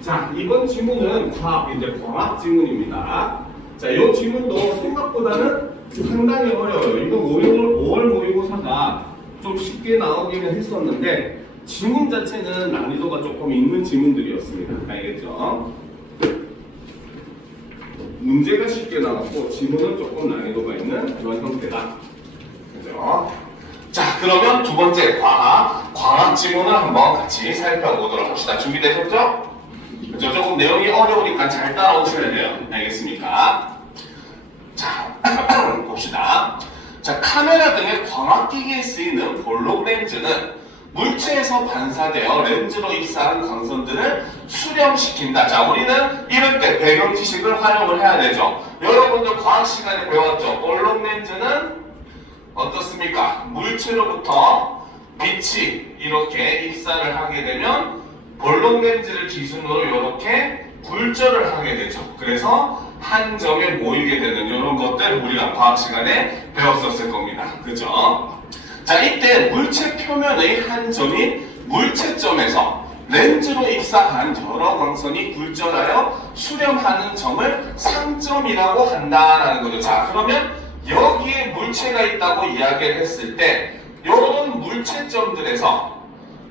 자, 이번 지문은 광학 지문입니다. 자, 이 지문도 생각보다는 상당히 어려워요. 이거 5월 모의고사가 좀 쉽게 나오기는 했었는데 지문 자체는 난이도가 조금 있는 지문들이었습니다. 알겠죠? 문제가 쉽게 나왔고 지문은 조금 난이도가 있는 그런 형태다. 그죠? 자, 그러면 두 번째 광학 지문을 한번 같이 살펴보도록 합시다. 준비되셨죠? 그죠? 조금 내용이 어려우니까 잘 따라오셔야 돼요. 알겠습니까? 자, 봅시다. 자, 카메라 등의 광학기기에 쓰이는 볼록 렌즈는 물체에서 반사되어 렌즈로 입사한 광선들을 수렴시킨다. 자, 우리는 이럴 때 배경 지식을 활용을 해야 되죠. 여러분들 과학 시간에 배웠죠. 볼록 렌즈는 어떻습니까? 물체로부터 빛이 이렇게 입사를 하게 되면 볼록 렌즈를 기준으로 이렇게 굴절을 하게 되죠. 그래서 한 점에 모이게 되는 이런 것들 우리가 과학 시간에 배웠었을 겁니다. 그죠? 자, 이때 물체 표면의 한 점인 물체점에서 렌즈로 입사한 여러 광선이 굴절하여 수렴하는 점을 상점이라고 한다라는 거죠. 자, 그러면 여기에 물체가 있다고 이야기를 했을 때 이런 물체점들에서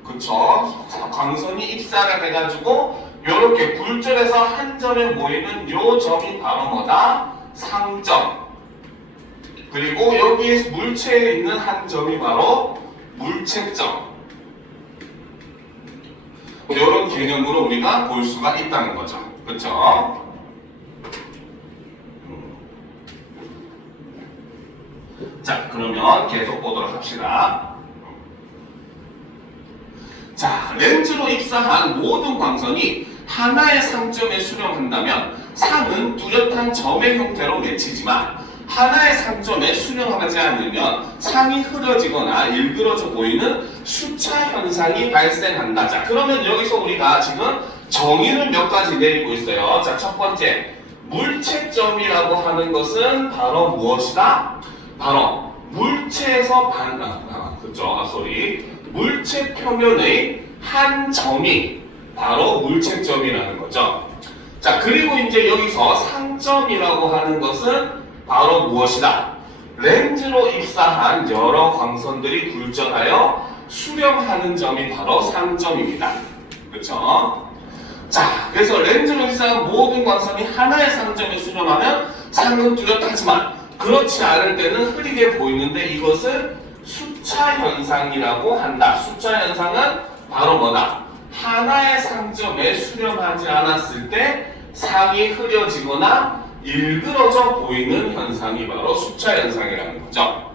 그쵸? 광선이 입사를 해가지고 이렇게 굴절해서 한 점에 모이는 이 점이 바로 뭐다? 상점. 그리고 여기에 물체에 있는 한 점이 바로 물체점. 이런 개념으로 우리가 볼 수가 있다는 거죠. 그렇죠? 자, 그러면 계속 보도록 합시다. 자, 렌즈로 입사한 모든 광선이 하나의 상점에 수렴한다면 상은 뚜렷한 점의 형태로 맺히지만 하나의 상점에 수렴하지 않으면 상이 흐려지거나 일그러져 보이는 수차 현상이 발생한다. 자, 그러면 여기서 우리가 지금 정의를 몇 가지 내리고 있어요. 자, 첫 번째, 물체점이라고 하는 것은 바로 무엇이다? 바로 물체에서 물체 표면의 한 점이 바로 물체점이라는 거죠. 자, 그리고 이제 여기서 상점이라고 하는 것은 바로 무엇이다? 렌즈로 입사한 여러 광선들이 굴절하여 수렴하는 점이 바로 상점입니다. 그렇죠? 자, 그래서 렌즈로 입사한 모든 광선이 하나의 상점에 수렴하면 상은 뚜렷하지만 그렇지 않을 때는 흐리게 보이는데 이것을 수차 현상이라고 한다. 수차 현상은 바로 뭐다? 하나의 상점에 수렴하지 않았을 때 상이 흐려지거나 일그러져 보이는 현상이 바로 수차 현상이라는 거죠.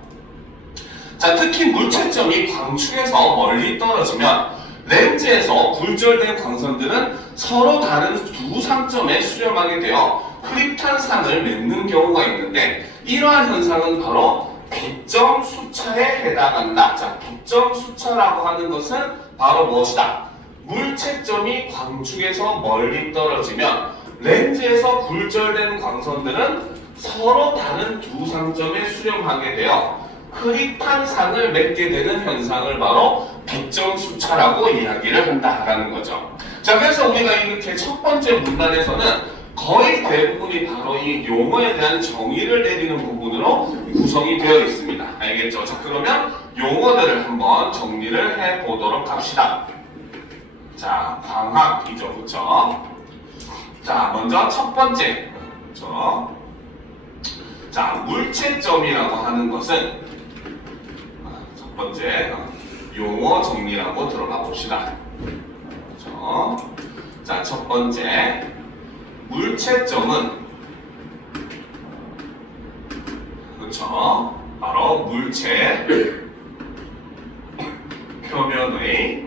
자, 특히 물체점이 광축에서 멀리 떨어지면 렌즈에서 굴절된 광선들은 서로 다른 두 상점에 수렴하게 되어 흐릿한 상을 맺는 경우가 있는데 이러한 현상은 바로 빛점 수차에 해당한다. 자, 빛점 수차라고 하는 것은 바로 무엇이다? 물체점이 광축에서 멀리 떨어지면 렌즈에서 굴절된 광선들은 서로 다른 두 상점에 수렴하게 되어 흐릿한 상을 맺게 되는 현상을 바로 빛점 수차라고 이야기를 한다라는 거죠. 자, 그래서 우리가 이렇게 첫 번째 문단에서는 거의 대부분이 바로 이 용어에 대한 정의를 내리는 부분으로 구성이 되어 있습니다. 알겠죠? 자, 그러면 용어들을 한번 정리를 해보도록 합시다. 자, 광학이죠. 그쵸? 자, 먼저 첫 번째. 그쵸? 자, 물체점이라고 하는 것은 첫 번째 용어 정리라고 들어가 봅시다. 그쵸? 자, 첫 번째. 물체점은 그쵸? 바로 물체 표면의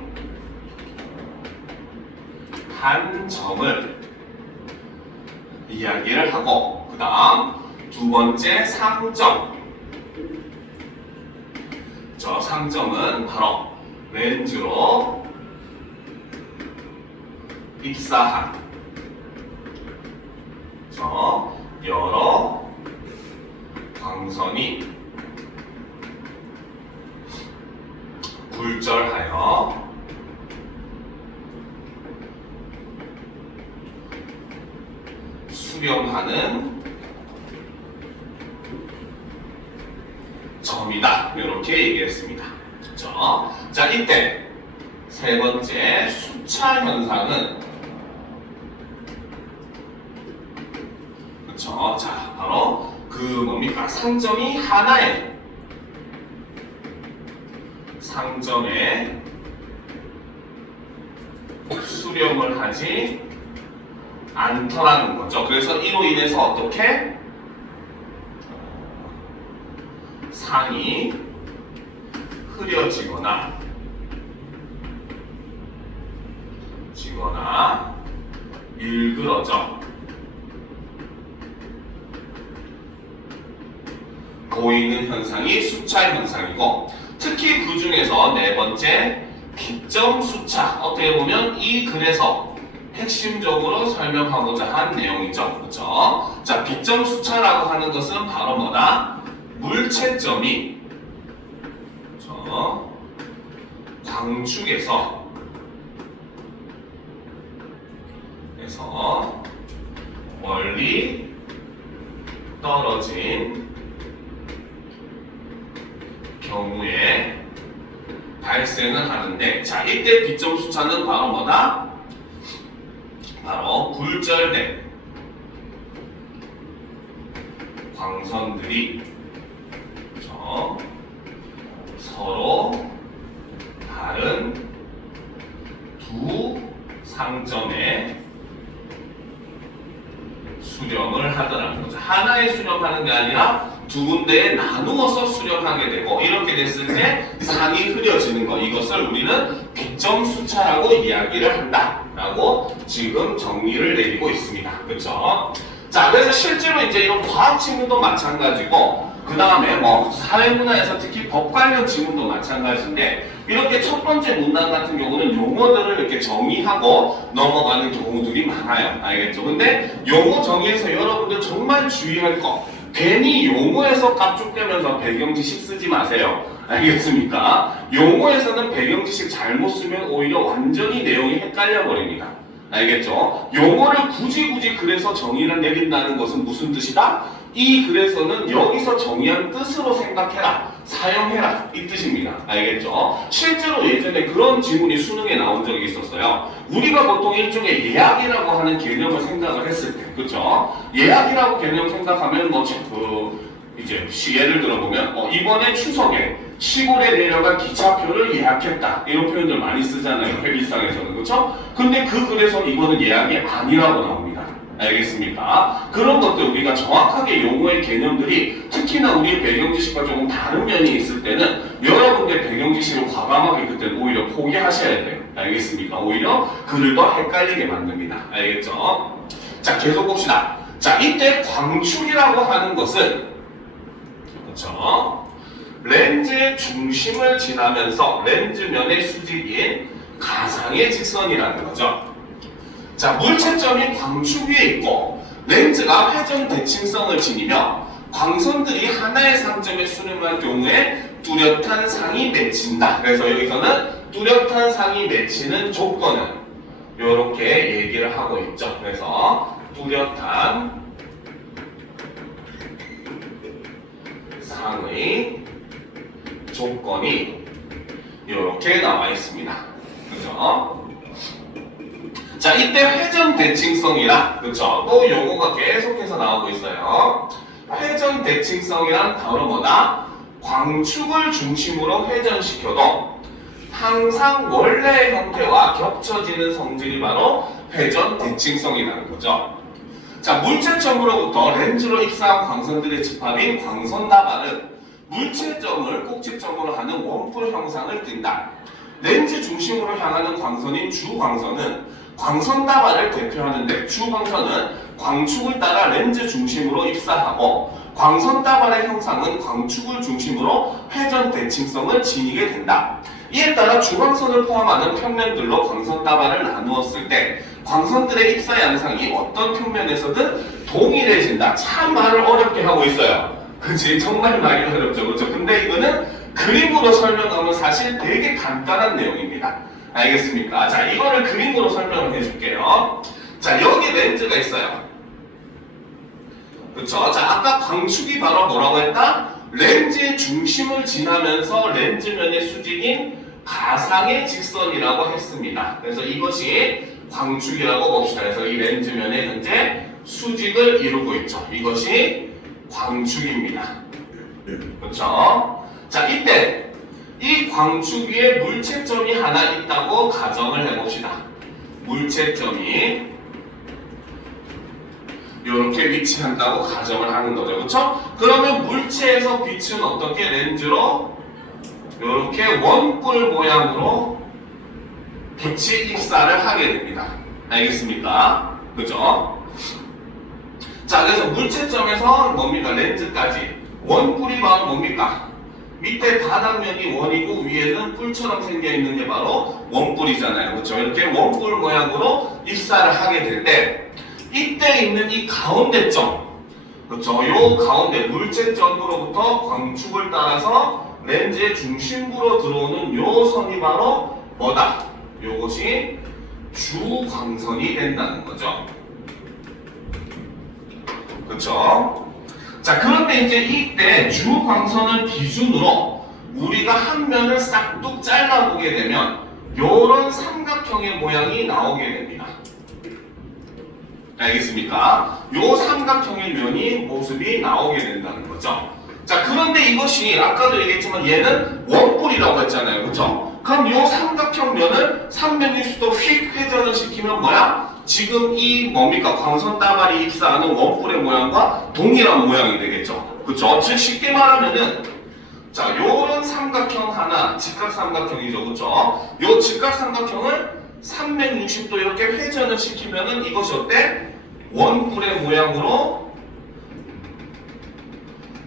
한 점을 이야기를 하고 그 다음 두 번째 상점. 저 상점은 바로 렌즈로 입사한 여러 광선이 굴절하여 수렴하는 점이다. 이렇게 얘기했습니다. 그렇죠? 자, 이때 세 번째 수차 현상은 그렇죠? 자, 바로 그 뭡니까? 상점이 하나의 상점에 수렴을 하지 않더라는 거죠. 그래서 이로 인해서 어떻게? 상이 흐려지거나 일그러져 보이는 현상이 수차 현상이고, 특히 그 중에서 네 번째 비점 수차, 어떻게 보면 이 글에서 핵심적으로 설명하고자 한 내용이죠. 그렇죠? 자, 비점 수차라고 하는 것은 바로 뭐다? 물체점이 그렇죠? 광축에서 멀리 떨어진 경우에 발생을 하는데, 자, 이때 비점 수차는 바로 뭐다? 바로 굴절된 광선들이 그렇죠? 서로 다른 두 상점에 수렴을 하더라는 거죠. 하나에 수렴하는 게 아니라 두 군데에 나누어서 수렴하게 되고, 이렇게 됐을 때 상이 흐려지는 거, 이것을 우리는 비점 수차라고 이야기를 한다라고 지금 정리를 내리고 있습니다. 그렇죠? 자, 그래서 실제로 이제 이런 과학 지문도 마찬가지고, 그 다음에 뭐 사회문화에서 특히 법 관련 지문도 마찬가지인데, 이렇게 첫 번째 문단 같은 경우는 용어들을 이렇게 정의하고 넘어가는 경우들이 많아요. 알겠죠? 근데 용어 정의에서 여러분들 정말 주의할 거, 괜히 용어에서 깝죽대면서 배경 지식 쓰지 마세요. 알겠습니까? 용어에서는 배경 지식 잘못 쓰면 오히려 완전히 내용이 헷갈려 버립니다. 알겠죠? 용어를 굳이 그래서 정의를 내린다는 것은 무슨 뜻이다? 이 글에서는 여기서 정의한 뜻으로 생각해라, 사용해라, 이 뜻입니다. 알겠죠? 실제로 예전에 그런 지문이 수능에 나온 적이 있었어요. 우리가 보통 일종의 예약이라고 하는 개념을 생각을 했을 때, 그렇죠? 예약이라고 개념 생각하면 이제 예를 들어보면 이번에 추석에 시골에 내려간 기차표를 예약했다, 이런 표현들 많이 쓰잖아요, 웹일상에서는. 그렇죠? 근데 그 글에서는 이거는 예약이 아니라고 나옵니다. 알겠습니까? 그런 것들 우리가 정확하게 용어의 개념들이 특히나 우리의 배경 지식과 조금 다른 면이 있을 때는 여러분의 배경 지식을 과감하게 그때는 오히려 포기하셔야 돼요. 알겠습니까? 오히려 글을 더 헷갈리게 만듭니다. 알겠죠? 자, 계속 봅시다. 자, 이때 광축이라고 하는 것은 그렇죠? 렌즈의 중심을 지나면서 렌즈면의 수직인 가상의 직선이라는 거죠. 자, 물체점이 광축 위에 있고 렌즈가 회전 대칭성을 지니며 광선들이 하나의 상점에 수렴할 경우에 뚜렷한 상이 맺힌다. 그래서 여기서는 뚜렷한 상이 맺히는 조건은 이렇게 얘기를 하고 있죠. 그래서 뚜렷한 상의 조건이 이렇게 나와 있습니다. 그죠? 자, 이때 회전 대칭성이라, 그쵸? 또 용어가 계속해서 나오고 있어요. 회전 대칭성이란 바로 뭐다? 광축을 중심으로 회전시켜도 항상 원래의 형태와 겹쳐지는 성질이 바로 회전 대칭성이라는 거죠. 자, 물체점으로부터 렌즈로 입사한 광선들의 집합인 광선다발은 물체점을 꼭지점으로 하는 원뿔 형상을 띈다. 렌즈 중심으로 향하는 광선인 주광선은 광선다발을 대표하는데, 주광선은 광축을 따라 렌즈 중심으로 입사하고 광선다발의 형상은 광축을 중심으로 회전 대칭성을 지니게 된다. 이에 따라 주광선을 포함하는 평면들로 광선다발을 나누었을 때 광선들의 입사 양상이 어떤 평면에서든 동일해진다. 참 말을 어렵게 하고 있어요. 그치? 정말 말이 어렵죠. 그렇죠? 근데 이거는 그림으로 설명하면 사실 되게 간단한 내용입니다. 알겠습니까? 자, 이거를 그림으로 설명을 해줄게요. 자, 여기 렌즈가 있어요. 그쵸? 자, 아까 광축이 바로 뭐라고 했다? 렌즈의 중심을 지나면서 렌즈면의 수직인 가상의 직선이라고 했습니다. 그래서 이것이 광축이라고 봅시다. 그래서 이 렌즈면에 현재 수직을 이루고 있죠. 이것이 광축입니다. 그렇죠? 자, 이때 이 광축 위에 물체점이 하나 있다고 가정을 해봅시다. 물체점이 이렇게 위치한다고 가정을 하는 거죠. 그렇죠? 그러면 물체에서 빛은 어떻게 렌즈로 이렇게 원뿔 모양으로 빛이 입사를 하게 됩니다. 알겠습니까? 그죠? 자, 그래서 물체점에서 뭡니까? 렌즈까지 원뿔이 바로 뭡니까? 밑에 바닥면이 원이고 위에는 뿔처럼 생겨 있는 게 바로 원뿔이잖아요. 그렇죠? 이렇게 원뿔 모양으로 입사를 하게 될 때 이때 있는 이 가운데 점, 그렇죠? 요 가운데 물체점으로부터 광축을 따라서 렌즈의 중심부로 들어오는 요 선이 바로 뭐다? 요것이 주광선이 된다는 거죠. 그렇죠? 자, 그런데 이제 이때 주광선을 기준으로 우리가 한 면을 싹둑 잘라보게 되면 요런 삼각형의 모양이 나오게 됩니다. 알겠습니까? 요 삼각형의 면이 모습이 나오게 된다는 거죠. 자, 그런데 이것이 아까도 얘기했지만 얘는 원뿔이라고 했잖아요. 그렇죠? 그럼 요 삼각형 면을 360도 휙 회전을 시키면 뭐야? 지금 이 뭡니까? 광선 따발이 입사하는 원뿔의 모양과 동일한 모양이 되겠죠. 그렇죠? 즉 쉽게 말하면은 자, 요런 삼각형 하나, 직각삼각형이죠. 그렇죠? 요 직각삼각형을 360도 이렇게 회전을 시키면은 이것이 어때? 원뿔의 모양으로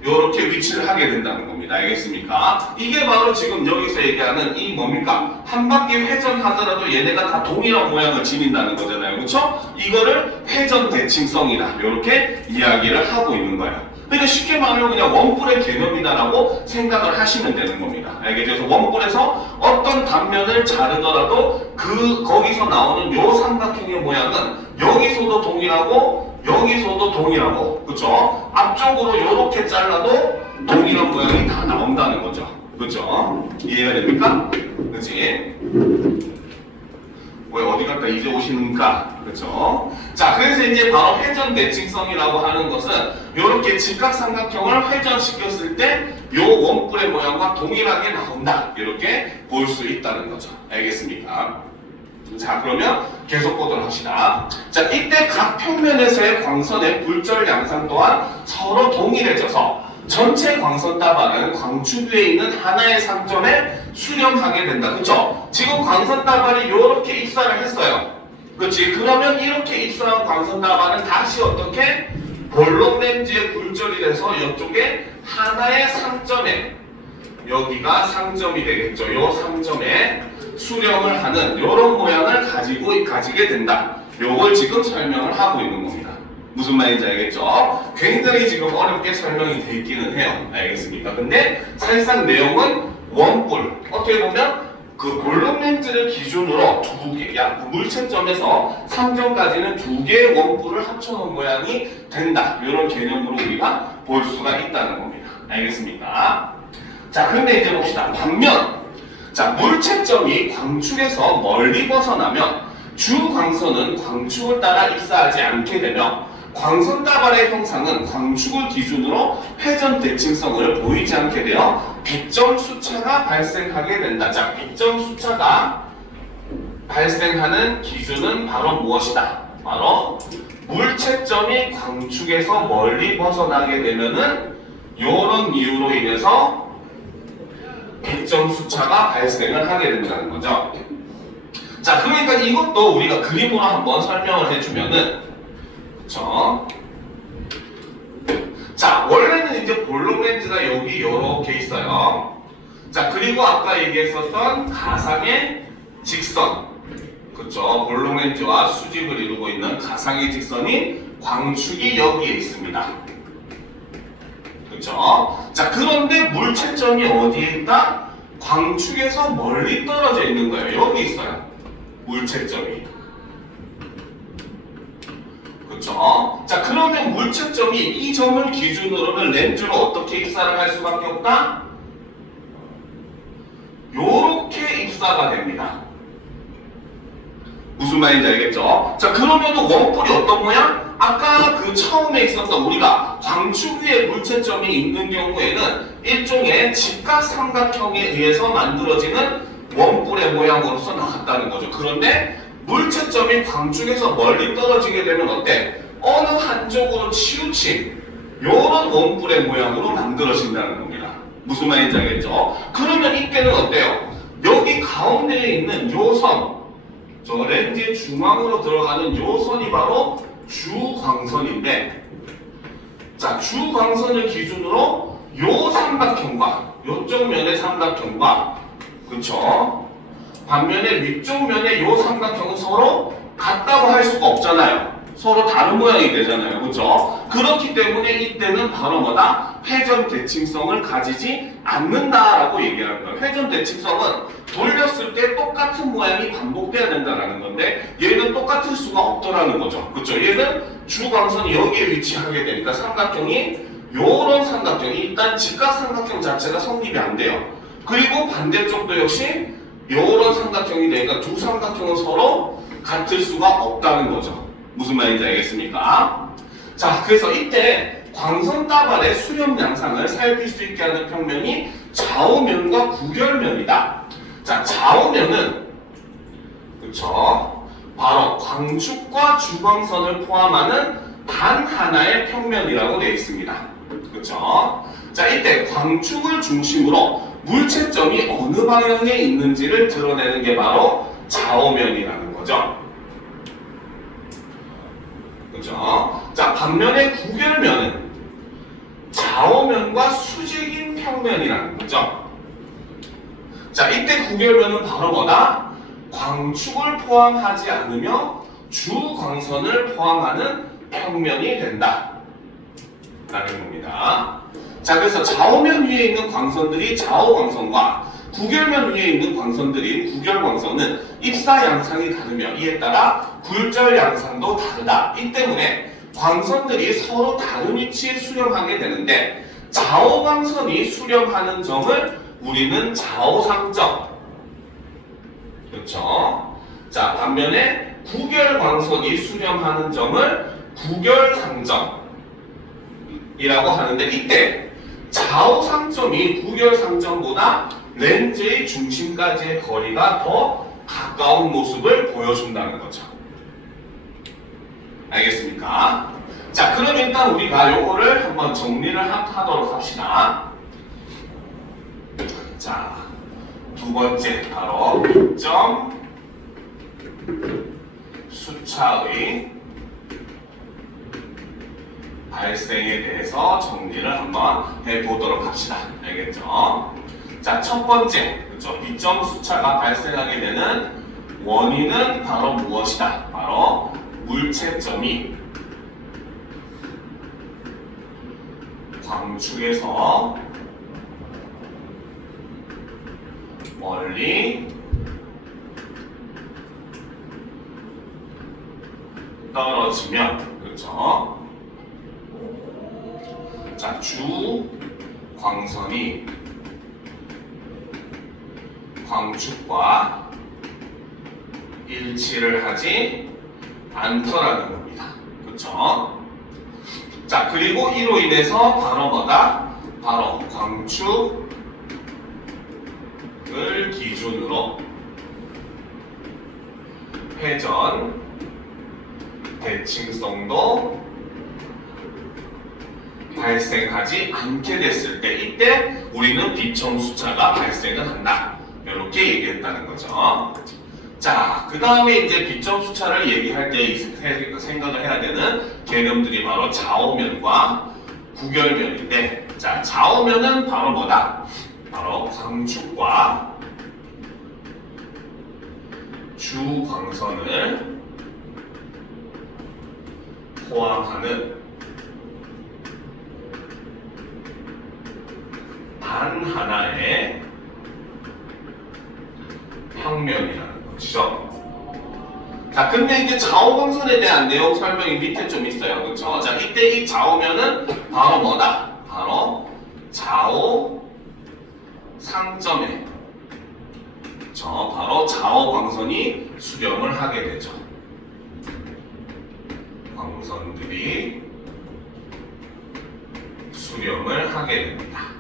이렇게 위치를 하게 된다는 겁니다. 알겠습니까? 이게 바로 지금 여기서 얘기하는 이 뭡니까? 한 바퀴 회전하더라도 얘네가 다 동일한 모양을 지닌다는 거잖아요. 그렇죠? 이거를 회전 대칭성이다. 이렇게 이야기를 하고 있는 거예요. 그러니까 쉽게 말하면 그냥 원뿔의 개념이다라고 생각을 하시면 되는 겁니다. 알겠죠? 그래서 원뿔에서 어떤 단면을 자르더라도 거기서 나오는 요 삼각형의 모양은 여기서도 동일하고 여기서도 동일하고, 그쵸? 앞쪽으로 이렇게 잘라도 동일한 모양이 다 나온다는 거죠. 그쵸? 이해가 됩니까? 그치? 왜 어디 갔다 이제 오시는가? 그쵸? 자, 그래서 이제 바로 회전 대칭성이라고 하는 것은 이렇게 직각삼각형을 회전시켰을 때 요 원뿔의 모양과 동일하게 나온다. 이렇게 볼 수 있다는 거죠. 알겠습니까? 자, 그러면 계속 보도록 합시다. 자, 이때 각 평면에서의 광선의 불절 양상 또한 서로 동일해져서 전체 광선 따발은 광축 위에 있는 하나의 상점에 수렴하게 된다. 그쵸? 지금 광선 따발이 이렇게 입사를 했어요. 그렇지? 그러면 이렇게 입사한 광선 따발은 다시 어떻게? 볼록 렌즈에 굴절이 돼서 이쪽에 하나의 상점에, 여기가 상점이 되겠죠. 이 상점에 수렴을 하는 이런 모양을 가지게 된다. 요걸 지금 설명을 하고 있는 겁니다. 무슨 말인지 알겠죠? 굉장히 지금 어렵게 설명이 돼 있기는 해요. 알겠습니까? 근데 사실상 내용은 원뿔. 어떻게 보면 그 볼록 렌즈를 기준으로 두 개, 물체점에서 상점까지는 두 개의 원뿔을 합쳐놓은 모양이 된다. 이런 개념으로 우리가 볼 수가 있다는 겁니다. 알겠습니까? 자, 그런데 이제 봅시다. 반면 자, 물체점이 광축에서 멀리 벗어나면 주광선은 광축을 따라 입사하지 않게 되며 광선 따발의 형상은 광축을 기준으로 회전 대칭성을 보이지 않게 되어 빛점 수차가 발생하게 된다. 자, 빛점 수차가 발생하는 기준은 바로 무엇이다? 바로 물체점이 광축에서 멀리 벗어나게 되면은 이런 이유로 인해서 빛점 수차가 발생을 하게 된다는 거죠. 자, 그러니까 이것도 우리가 그림으로 한번 설명을 해주면은, 그쵸? 자, 원래는 이제 볼록 렌즈가 여기 이렇게 있어요. 자, 그리고 아까 얘기했었던 가상의 직선, 그쵸? 볼록 렌즈와 수직을 이루고 있는 가상의 직선이 광축이 여기에 있습니다. 그쵸? 자, 그런데 물체점이 어디에 있다? 광축에서 멀리 떨어져 있는 거예요. 여기 있어요. 물체점이. 그쵸? 자, 그러면 물체점이 이 점을 기준으로는 렌즈로 어떻게 입사를 할 수밖에 없다? 요렇게 입사가 됩니다. 무슨 말인지 알겠죠? 자, 그러면 원뿔이 어떤 모양? 아까 그 처음에 있었던 우리가 광축 위에 물체점이 있는 경우에는 일종의 직각삼각형에 의해서 만들어지는 원뿔의 모양으로서 나왔다는 거죠. 그런데 물체점이 광축에서 멀리 떨어지게 되면 어때? 어느 한쪽으로 치우친 요런 원뿔의 모양으로 만들어진다는 겁니다. 무슨 말인지 알겠죠? 그러면 이때는 어때요? 여기 가운데에 있는 요 선, 저 렌즈의 중앙으로 들어가는 요 선이 바로 주광선인데, 자, 주광선을 기준으로 요 삼각형과 요쪽 면의 삼각형과, 그쵸? 반면에 위쪽 면의 요 삼각형은 서로 같다고 할 수가 없잖아요. 서로 다른 모양이 되잖아요. 그쵸? 그렇기 때문에 이때는 바로 뭐다? 회전 대칭성을 가지지 않는다라고 얘기하는 거예요. 회전 대칭성은 돌렸을 때 똑같은 모양이 반복돼야 된다는 건데 얘는 똑같을 수가 없더라는 거죠. 그쵸? 얘는 주광선이 여기에 위치하게 되니까 삼각형이 요런 삼각형이 일단 직각삼각형 자체가 성립이 안 돼요. 그리고 반대쪽도 역시 요런 삼각형이 되니까 두 삼각형은 서로 같을 수가 없다는 거죠. 무슨 말인지 알겠습니까? 자, 그래서 이때 광선 따발의 수렴 양상을 살필 수 있게 하는 평면이 좌우면과 구결면이다. 자, 좌우면은 그쵸? 바로 광축과 주광선을 포함하는 단 하나의 평면이라고 되어 있습니다. 그쵸? 자, 이때 광축을 중심으로 물체점이 어느 방향에 있는지를 드러내는 게 바로 좌우면이라는 거죠. 그죠? 자, 반면에 구결면은 좌우면과 수직인 평면이라는 거죠. 자, 이때 구결면은 바로 뭐다? 광축을 포함하지 않으며 주광선을 포함하는 평면이 된다 라는 겁니다. 자, 그래서 좌우면 위에 있는 광선들이 좌우광선과 구결면 위에 있는 광선들인 구결광선은 입사 양상이 다르며 이에 따라 굴절 양상도 다르다. 이 때문에 광선들이 서로 다른 위치에 수렴하게 되는데 좌우광선이 수렴하는 점을 우리는 좌우상점, 그렇죠? 자, 반면에 구결광선이 수렴하는 점을 구결상점이라고 하는데 이때 좌우상점이 구결상점보다 렌즈의 중심까지의 거리가 더 가까운 모습을 보여준다는 거죠. 알겠습니까? 자, 그럼 일단 우리가 요거를 한번 정리를 하도록 합시다. 자, 두 번째 바로 비점 수차의 발생에 대해서 정리를 한번 해보도록 합시다. 알겠죠? 자, 첫 번째, 그렇죠? 비점 수차가 발생하게 되는 원인은 바로 무엇이다? 바로 물체점이 광축에서 멀리 떨어지면, 그렇죠? 자, 주 광선이 광축과 일치를 하지 않더라는 겁니다. 그렇죠? 자, 그리고 이로 인해서 바로 뭐다? 바로 광축을 기준으로 회전 대칭성도 발생하지 않게 됐을 때 이때 우리는 비점 수차가 발생을 한다. 이렇게 얘기했다는 거죠. 자, 그 다음에 이제 비점 수차를 얘기할 때 생각을 해야 되는 개념들이 바로 좌우면과 구결면인데, 자, 좌우면은 바로 뭐다? 바로 광축과 주광선을 포함하는 단 하나의 평면이라는 것이죠. 자, 근데 이제 좌우광선에 대한 내용 설명이 밑에 좀 있어요. 그쵸? 자, 이때 이 좌우면은 바로 뭐다? 바로 좌우 상점에, 그쵸? 바로 좌우광선이 수렴을 하게 되죠. 광선들이 수렴을 하게 됩니다.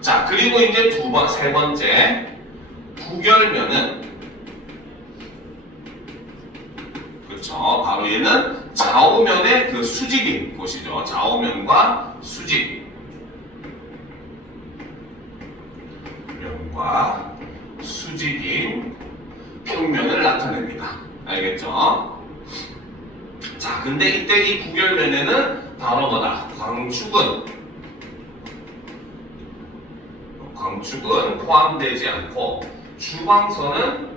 자, 그리고 이제 세 번째, 구결면은, 그쵸? 바로 얘는 좌우면의 그 수직인 곳이죠. 좌우면과 수직. 면과 수직인 평면을 나타냅니다. 알겠죠? 자, 근데 이때 이 구결면에는 바로 뭐다? 광축은 포함되지 않고 주광선은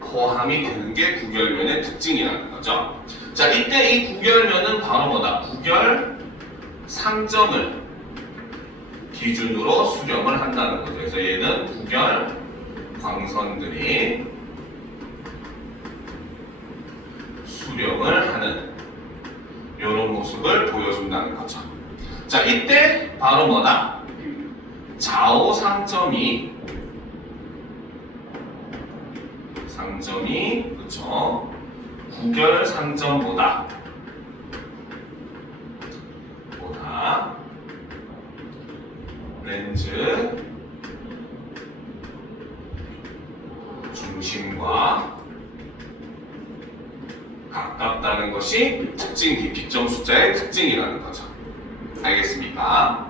포함이 되는 게 구결면의 특징이라는 거죠. 자, 이때 이 구결면은 바로 뭐다? 구결 상점을 기준으로 수렴을 한다는 거죠. 그래서 얘는 구결 광선들이 수렴을 하는 이런 모습을 보여준다는 거죠. 자, 이때 바로 뭐다? 좌우 상점이 그쵸? 구결 상점보다 렌즈 중심과 가깝다는 것이 특징, 빗점 숫자의 특징이라는 거죠. 알겠습니까?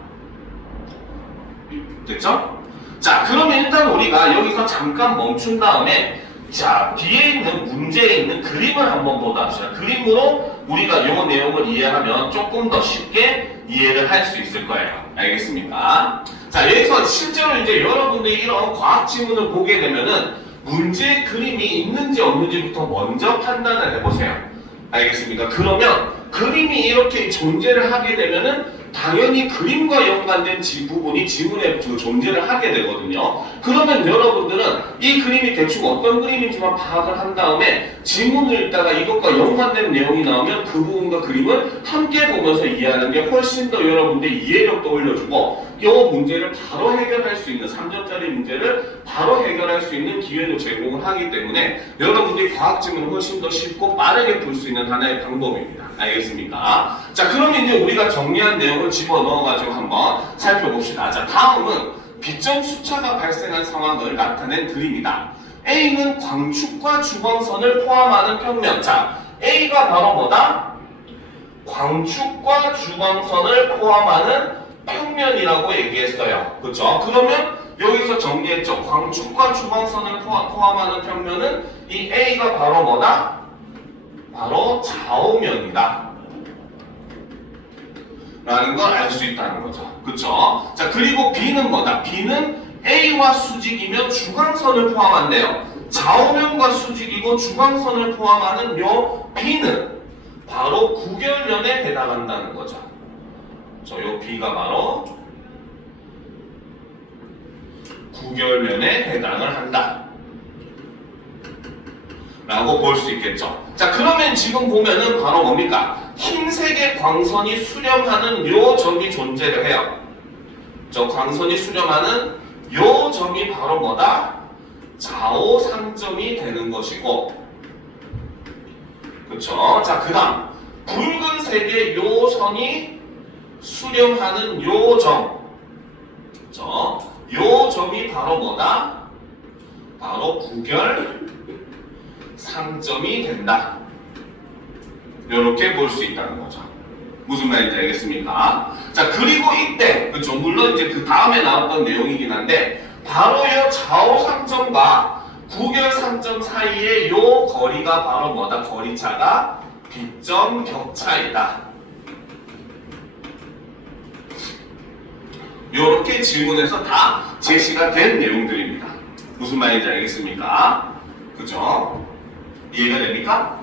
됐죠? 자, 그러면 일단 우리가 여기서 잠깐 멈춘 다음에 자, 뒤에 있는 문제에 있는 그림을 한번 보다 합시다. 그림으로 우리가 이 내용을 이해하면 조금 더 쉽게 이해를 할 수 있을 거예요. 알겠습니까? 자, 여기서 실제로 이제 여러분들이 이런 과학 지문을 보게 되면은 문제 그림이 있는지 없는지부터 먼저 판단을 해보세요. 알겠습니까? 그러면 그림이 이렇게 존재를 하게 되면은 당연히 그림과 연관된 부분이 지문에 존재를 하게 되거든요. 그러면 여러분들은 이 그림이 대충 어떤 그림인지만 파악을 한 다음에 지문을 읽다가 이것과 연관된 내용이 나오면 그 부분과 그림을 함께 보면서 이해하는 게 훨씬 더 여러분들의 이해력도 올려주고 이 문제를 바로 해결할 수 있는 3점짜리 문제를 바로 해결할 수 있는 기회도 제공을 하기 때문에 여러분들이 과학 지문을 훨씬 더 쉽고 빠르게 볼 수 있는 하나의 방법입니다. 알겠습니까? 자, 그러면 이제 우리가 정리한 내용을 집어넣어가지고 한번 살펴봅시다. 자, 다음은 빗점 수차가 발생한 상황을 나타낸 그림이다. A는 광축과 주광선을 포함하는 평면. 자, A가 바로 뭐다? 광축과 주광선을 포함하는 평면이라고 얘기했어요. 그렇죠? 그러면 여기서 정리했죠. 광축과 주광선을 포함하는 평면은 이 A가 바로 뭐다? 바로 좌우면이다 라는 걸 알 수 있다는 거죠. 그쵸? 자, 그리고 B는 뭐다? B는 A와 수직이면 주광선을 포함한대요. 좌우면과 수직이고 주광선을 포함하는 요 B는 바로 구결면에 해당한다는 거죠. 요 B가 바로 구결면에 해당을 한다 라고 볼 수 있겠죠. 자, 그러면 지금 보면은 바로 뭡니까? 흰색의 광선이 수렴하는 요 점이 존재를 해요. 저 광선이 수렴하는 요 점이 바로 뭐다? 좌우 상점이 되는 것이고, 그쵸? 자, 그 다음 붉은색의 요 선이 수렴하는 요 점, 그쵸? 요 점이 바로 뭐다? 바로 구결 상점이 된다. 이렇게 볼 수 있다는 거죠. 무슨 말인지 알겠습니까? 자, 그리고 이때, 그쵸? 물론 이제 그 다음에 나왔던 내용이긴 한데, 바로 이 좌우 상점과 구결 상점 사이의 요 거리가 바로 뭐다? 거리차가 빗점 격차이다. 이렇게 질문에서 다 제시가 된 내용들입니다. 무슨 말인지 알겠습니까? 그죠? 이해가 됩니까?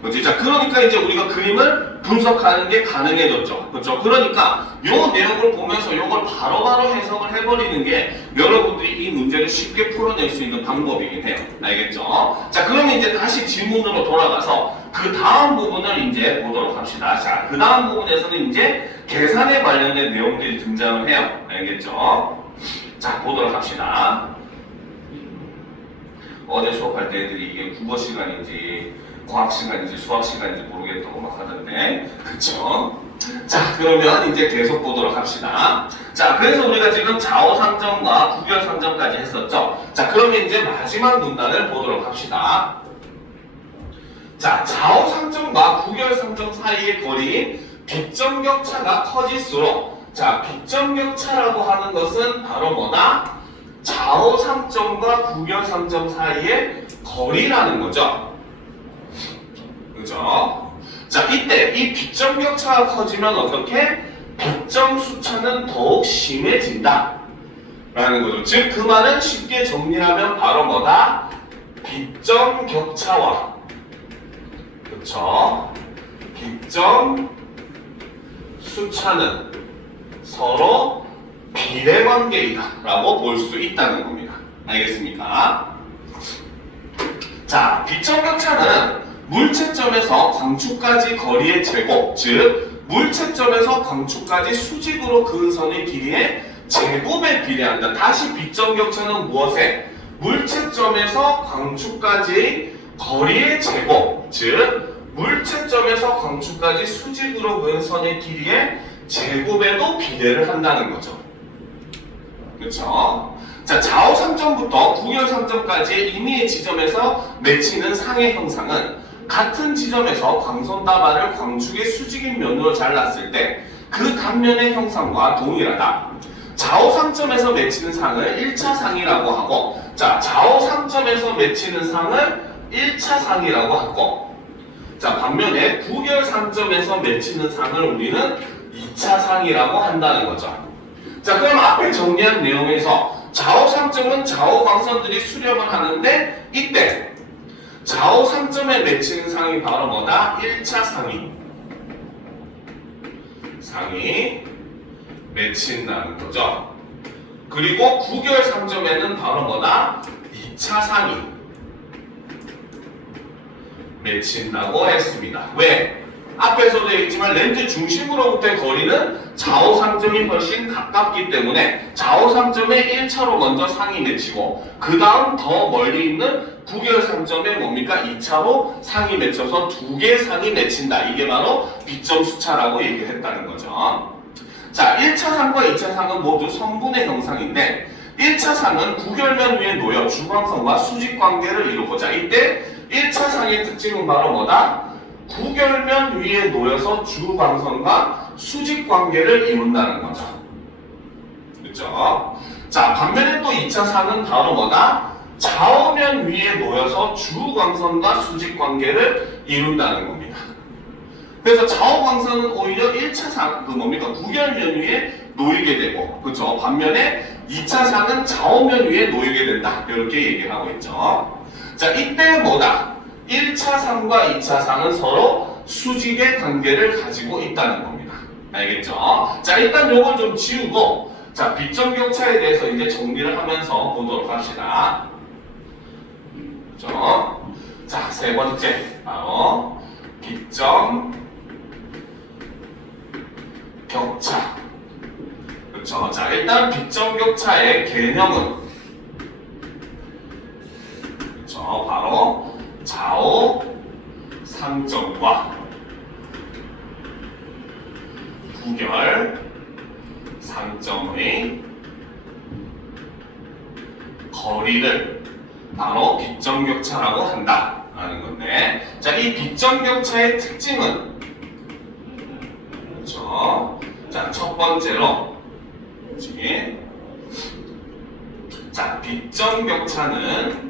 그렇지? 자, 그러니까 이제 우리가 그림을 분석하는 게 가능해졌죠. 그렇죠? 그러니까 이 내용을 보면서 이걸 바로바로 해석을 해버리는 게 여러분들이 이 문제를 쉽게 풀어낼 수 있는 방법이긴 해요. 알겠죠? 자, 그러면 이제 다시 질문으로 돌아가서 그 다음 부분을 이제 보도록 합시다. 자, 그 다음 부분에서는 이제 계산에 관련된 내용들이 등장을 해요. 알겠죠? 자, 보도록 합시다. 어제 수업할 때 애들이 이게 국어 시간인지 과학 시간인지 수학 시간인지 모르겠다고 막 하던데, 그쵸? 자, 그러면 이제 계속 보도록 합시다. 자, 그래서 우리가 지금 좌우상점과 구별상점까지 했었죠. 자, 그러면 이제 마지막 문단을 보도록 합시다. 자, 좌우상점과 구별상점 사이의 거리인 빗점격차가 커질수록, 자, 빗점격차라고 하는 것은 바로 뭐다? 좌우상점과 구별상점 사이의 거리라는 거죠. 그죠? 자, 이때 이 빗점격차가 커지면 어떻게? 빗점수차는 더욱 심해진다 라는 거죠. 즉, 그 말은 쉽게 정리하면 바로 뭐다? 빗점격차와, 그쵸? 빗점수차는 서로 비례관계이다 라고 볼 수 있다는 겁니다. 알겠습니까? 자, 빗점격차는 물체점에서 광축까지 거리의 제곱, 즉 물체점에서 광축까지 수직으로 그은 선의 길이의 제곱에 비례한다. 다시 빗점격차는 무엇에? 물체점에서 광축까지 거리의 제곱, 즉 물체점에서 광축까지 수직으로 그은 선의 길이의 제곱에도 비례를 한다는 거죠. 그렇죠? 자, 좌우상점부터 구별상점까지의 임의의 지점에서 맺히는 상의 형상은 같은 지점에서 광선다발을 광축의 수직인 면으로 잘랐을 때 그 단면의 형상과 동일하다. 좌우상점에서 맺히는 상을 1차 상이라고 하고, 자, 좌우상점에서 맺히는 상을 1차 상이라고 하고, 자, 반면에 구별상점에서 맺히는 상을 우리는 2차 상이라고 한다는 거죠. 자, 그럼 앞에 정리한 내용에서 좌우상점은 좌우광선들이 수렴을 하는데, 이때 좌우상점에 맺히는 상이 바로 뭐다? 1차 상이 맺힌다는 거죠. 그리고 구별상점에는 바로 뭐다? 2차 상이 맺힌다고 했습니다. 왜? 앞에서도 얘기했지만 렌즈 중심으로부터의 거리는 좌우상점이 훨씬 가깝기 때문에 좌우상점에 1차로 먼저 상이 맺히고 그 다음 더 멀리 있는 구별상점에 뭡니까? 2차로 상이 맺혀서 두 개의 상이 맺힌다. 이게 바로 빗점수차라고 얘기를 했다는 거죠. 자, 1차 상과 2차 상은 모두 성분의 형상인데 1차 상은 구별면 위에 놓여 주광선과 수직관계를 이루고자, 이때 1차 상의 특징은 바로 뭐다? 구별면 위에 놓여서 주광선과 수직관계를 이룬다는 거죠. 그렇죠? 자, 반면에 또 2차 상은 바로 뭐다? 좌우면 위에 놓여서 주광선과 수직관계를 이룬다는 겁니다. 그래서 좌우광선은 오히려 1차 상, 뭡니까? 구별면 위에 놓이게 되고, 그렇죠? 반면에 2차 상은 좌우면 위에 놓이게 된다. 이렇게 얘기를 하고 있죠. 자, 이때 뭐다? 1차 상과 2차 상은 서로 수직의 관계를 가지고 있다는 겁니다. 알겠죠? 자, 일단 요걸 좀 지우고, 자, 빗점격차에 대해서 이제 정리를 하면서 보도록 합시다. 그렇죠? 자, 세 번째, 바로 빗점격차. 그렇죠? 자, 일단 빗점격차의 개념은, 그렇죠? 바로 좌우 상점과 구별 상점의 거리를 바로 빗점격차라고 한다라는 건데, 자, 이 빗점격차의 특징은, 그렇죠? 자, 첫 번째로, 그렇지? 자, 빗점격차는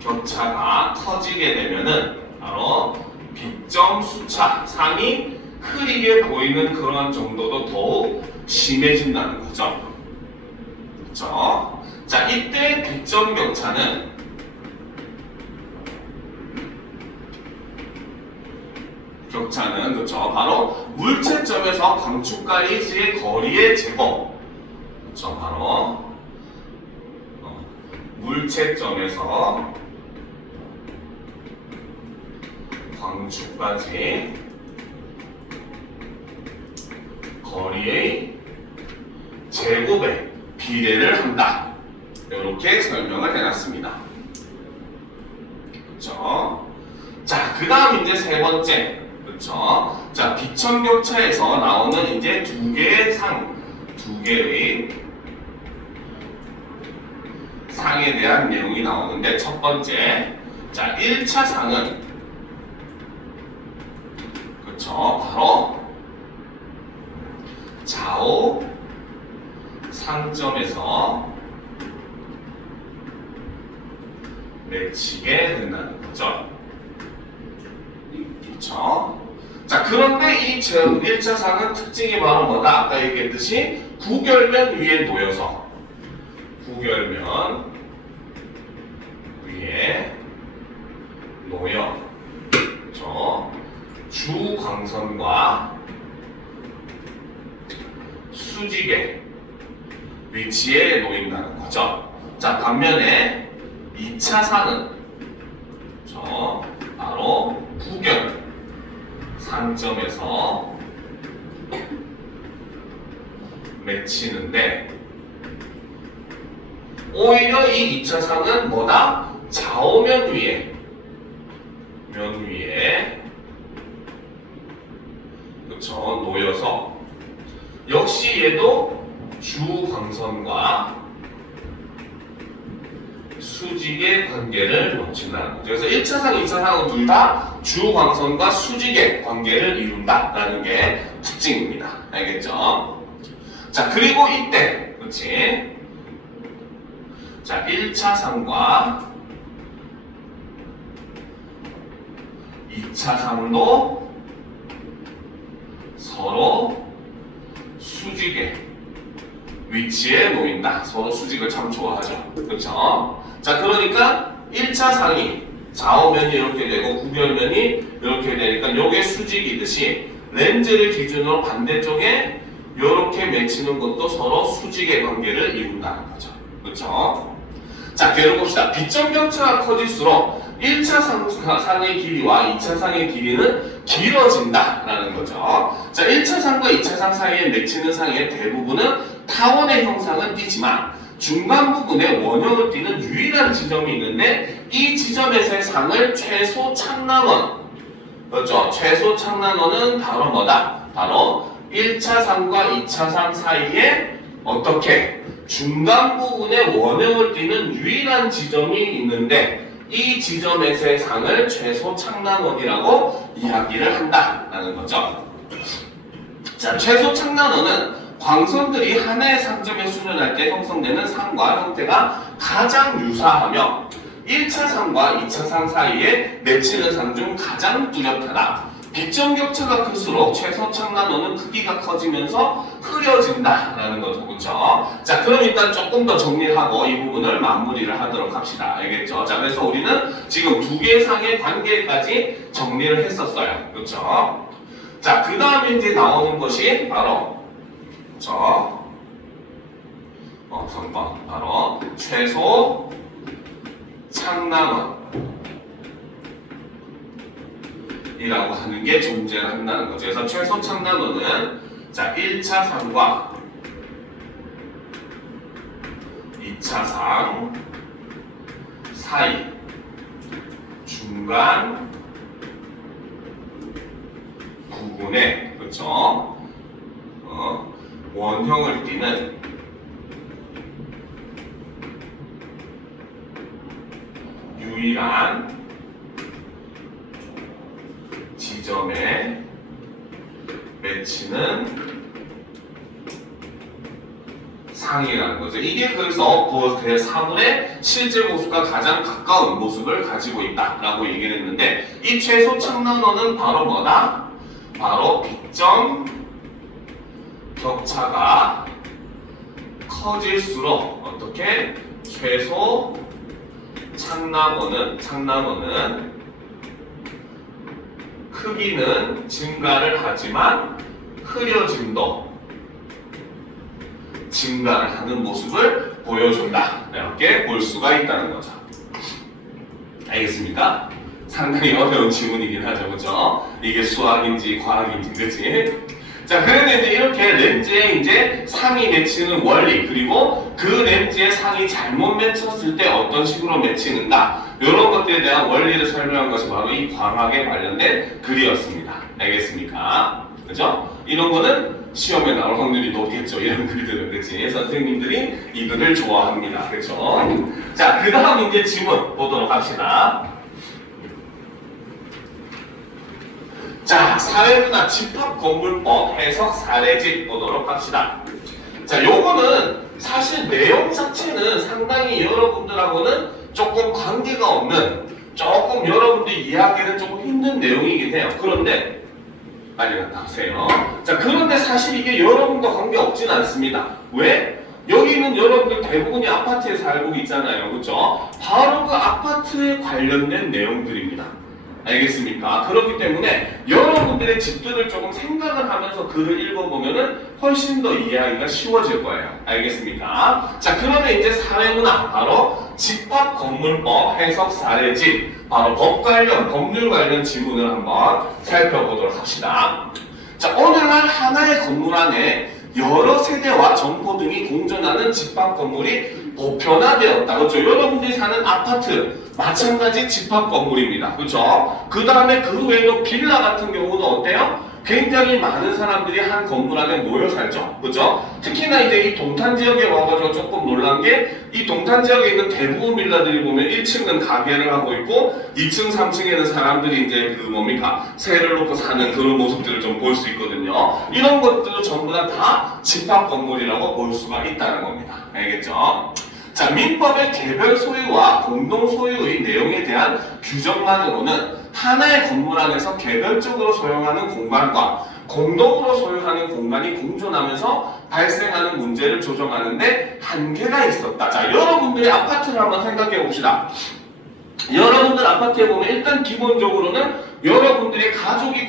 격차가 커지게 되면은 바로 빗점수차, 상이 흐리게 보이는 그런 정도도 더욱 심해진다는 거죠. 그렇죠? 자, 이때 빗점격차는 격차는 그렇죠. 바로 물체점에서 광축까지의 거리의 제곱. 그렇죠. 바로 물체점에서 광축까지 거리의 제곱에 비례를 한다. 이렇게 설명을 해놨습니다. 그렇죠? 자, 그 다음 이제 세 번째. 그렇죠? 자, 비천격차에서 나오는 이제 두 개의 상에 대한 내용이 나오는데, 첫 번째. 자, 1차 상은 그렇죠? 바로 좌우 상점에서 맺히게 된다는 거죠. 그렇죠? 자, 그런데 이 1차 상은 특징이 바로 뭐다? 아까 얘기했듯이 구결면 위에 놓여서 구결면 위에 놓여 그렇죠? 주광선과 수직의 위치에 놓인다는 거죠. 자, 반면에 2차 상은 그렇죠? 바로 구결 상점에서 맺히는데, 오히려 이 2차 상은 뭐다? 좌우면 위에 그렇죠? 놓여서 역시 얘도 주광선과 수직의 관계를 놓친다는 거죠. 그래서 1차상, 2차상은 둘 다 주광선과 수직의 관계를 이룬다라는 게 특징입니다. 알겠죠? 자, 그리고 이때, 그렇지? 자, 1차상과 2차상도 서로 수직의 위치에 놓인다. 서로 수직을 참 좋아하죠. 그렇죠? 자, 그러니까 1차상이 좌우면이 이렇게 되고 구결면이 이렇게 되니까 요게 수직이듯이 렌즈를 기준으로 반대쪽에 이렇게 맺히는 것도 서로 수직의 관계를 이룬다는 거죠. 그렇죠? 자, 계속봅시다. 비점격차가 커질수록 1차 상의 길이와 2차 상의 길이는 길어진다라는 거죠. 자, 1차 상과 2차 상 사이에 맺히는 상의 대부분은 타원의 형상은 띠지만 중간 부분에 원형을 띠는 유일한 지점이 있는데, 이 지점에서의 상을 최소 창난원, 그렇죠? 최소 창난원은 바로 뭐다? 바로 1차 상과 2차 상 사이에 어떻게 중간 부분에 원형을 띠는 유일한 지점이 있는데, 이 지점에서의 상을 최소 창난원이라고 이야기를 한다라는 거죠. 자, 최소 창난원은 광선들이 하나의 상점에 수련할 때 형성되는 상과 형태가 가장 유사하며 1차 상과 2차 상 사이에 맺히는 상 중 가장 뚜렷하다. 비점격차가 클수록 최소 창난원은 크기가 커지면서 흐려진다라는 거죠. 그렇죠? 자, 그럼 일단 조금 더 정리하고 이 부분을 마무리를 하도록 합시다. 알겠죠? 자, 그래서 우리는 지금 두 개의 상의 관계까지 정리를 했었어요. 그렇죠? 자, 그 다음에 이제 나오는 것이 바로 그렇죠? 3번 바로 최소 창난원 이라고 하는 게 존재를 한다는 거죠. 그래서 최소 창난원은 자, 1차 상과 2차 상 사이 중간 부분에 그렇죠? 원형을 띠는 유일한 지점에 맺히는 상이라는 거죠. 이게 그래서 그 사물의 실제 모습과 가장 가까운 모습을 가지고 있다라고 얘기를 했는데, 이 최소 창난원은 바로 뭐다? 바로 비점 격차가 커질수록 어떻게 최소 창난원은 크기는 증가를 하지만 흐려짐도 증가를 하는 모습을 보여준다. 이렇게 볼 수가 있다는 거죠. 알겠습니까? 상당히 어려운 지문이긴 하죠, 그렇죠? 이게 수학인지 과학인지, 그렇지? 자, 그래도 이제 이렇게 렌즈에 이제 상이 맺히는 원리, 그리고 그 렌즈에 상이 잘못 맺혔을 때 어떤 식으로 맺히는가, 이런 것들에 대한 원리를 설명한 것이 바로 이 광학에 관련된 글이었습니다. 알겠습니까? 그죠? 이런 거는 시험에 나올 확률이 높겠죠. 이런 글들은, 그치? 선생님들이 이 글을 좋아합니다. 그쵸? 자, 그 다음 이제 지문 보도록 합시다. 자, 사회문화 집합건물법 해석 사례집 보도록 합시다. 자, 요거는 사실 내용 자체는 상당히 여러분들하고는 조금 관계가 없는, 조금 여러분들이 이해하기는 조금 힘든 내용이긴 해요. 그런데 빨리 갔다 오세요. 자, 그런데 사실 이게 여러분과 관계 없진 않습니다. 왜? 여기는 여러분들 대부분이 아파트에 살고 있잖아요. 그쵸? 바로 그 아파트에 관련된 내용들입니다. 알겠습니까? 그렇기 때문에 여러분들의 집들을 조금 생각을 하면서 글을 읽어보면은 훨씬 더 이해하기가 쉬워질 거예요. 알겠습니까? 자, 그러면 이제 사회문화, 바로 집합건물법 해석 사례집, 바로 법 관련, 법률 관련 지문을 한번 살펴보도록 합시다. 자, 오늘날 하나의 건물 안에 여러 세대와 점포 등이 공존하는 집합건물이 보편화되었다. 그렇죠? 여러분들이 사는 아파트 마찬가지 집합건물입니다. 그렇죠? 그 다음에 그 외에도 빌라 같은 경우는 어때요? 굉장히 많은 사람들이 한 건물 안에 모여 살죠. 그죠? 특히나 이제 이 동탄 지역에 와가지고 조금 놀란 게, 이 동탄 지역에 있는 대부분 빌라들이 보면 1층은 가게를 하고 있고 2층, 3층에는 사람들이 이제 그 뭡니까? 세를 놓고 사는 그런 모습들을 좀 볼 수 있거든요. 이런 것들도 전부 다 집합 건물이라고 볼 수가 있다는 겁니다. 알겠죠? 자, 민법의 개별 소유와 공동 소유의 내용에 대한 규정만으로는 하나의 건물 안에서 개별적으로 소유하는 공간과 공동으로 소유하는 공간이 공존하면서 발생하는 문제를 조정하는데 한계가 있었다. 자, 여러분들의 아파트를 한번 생각해 봅시다. 여러분들 아파트에 보면 일단 기본적으로는 여러분들의 가족이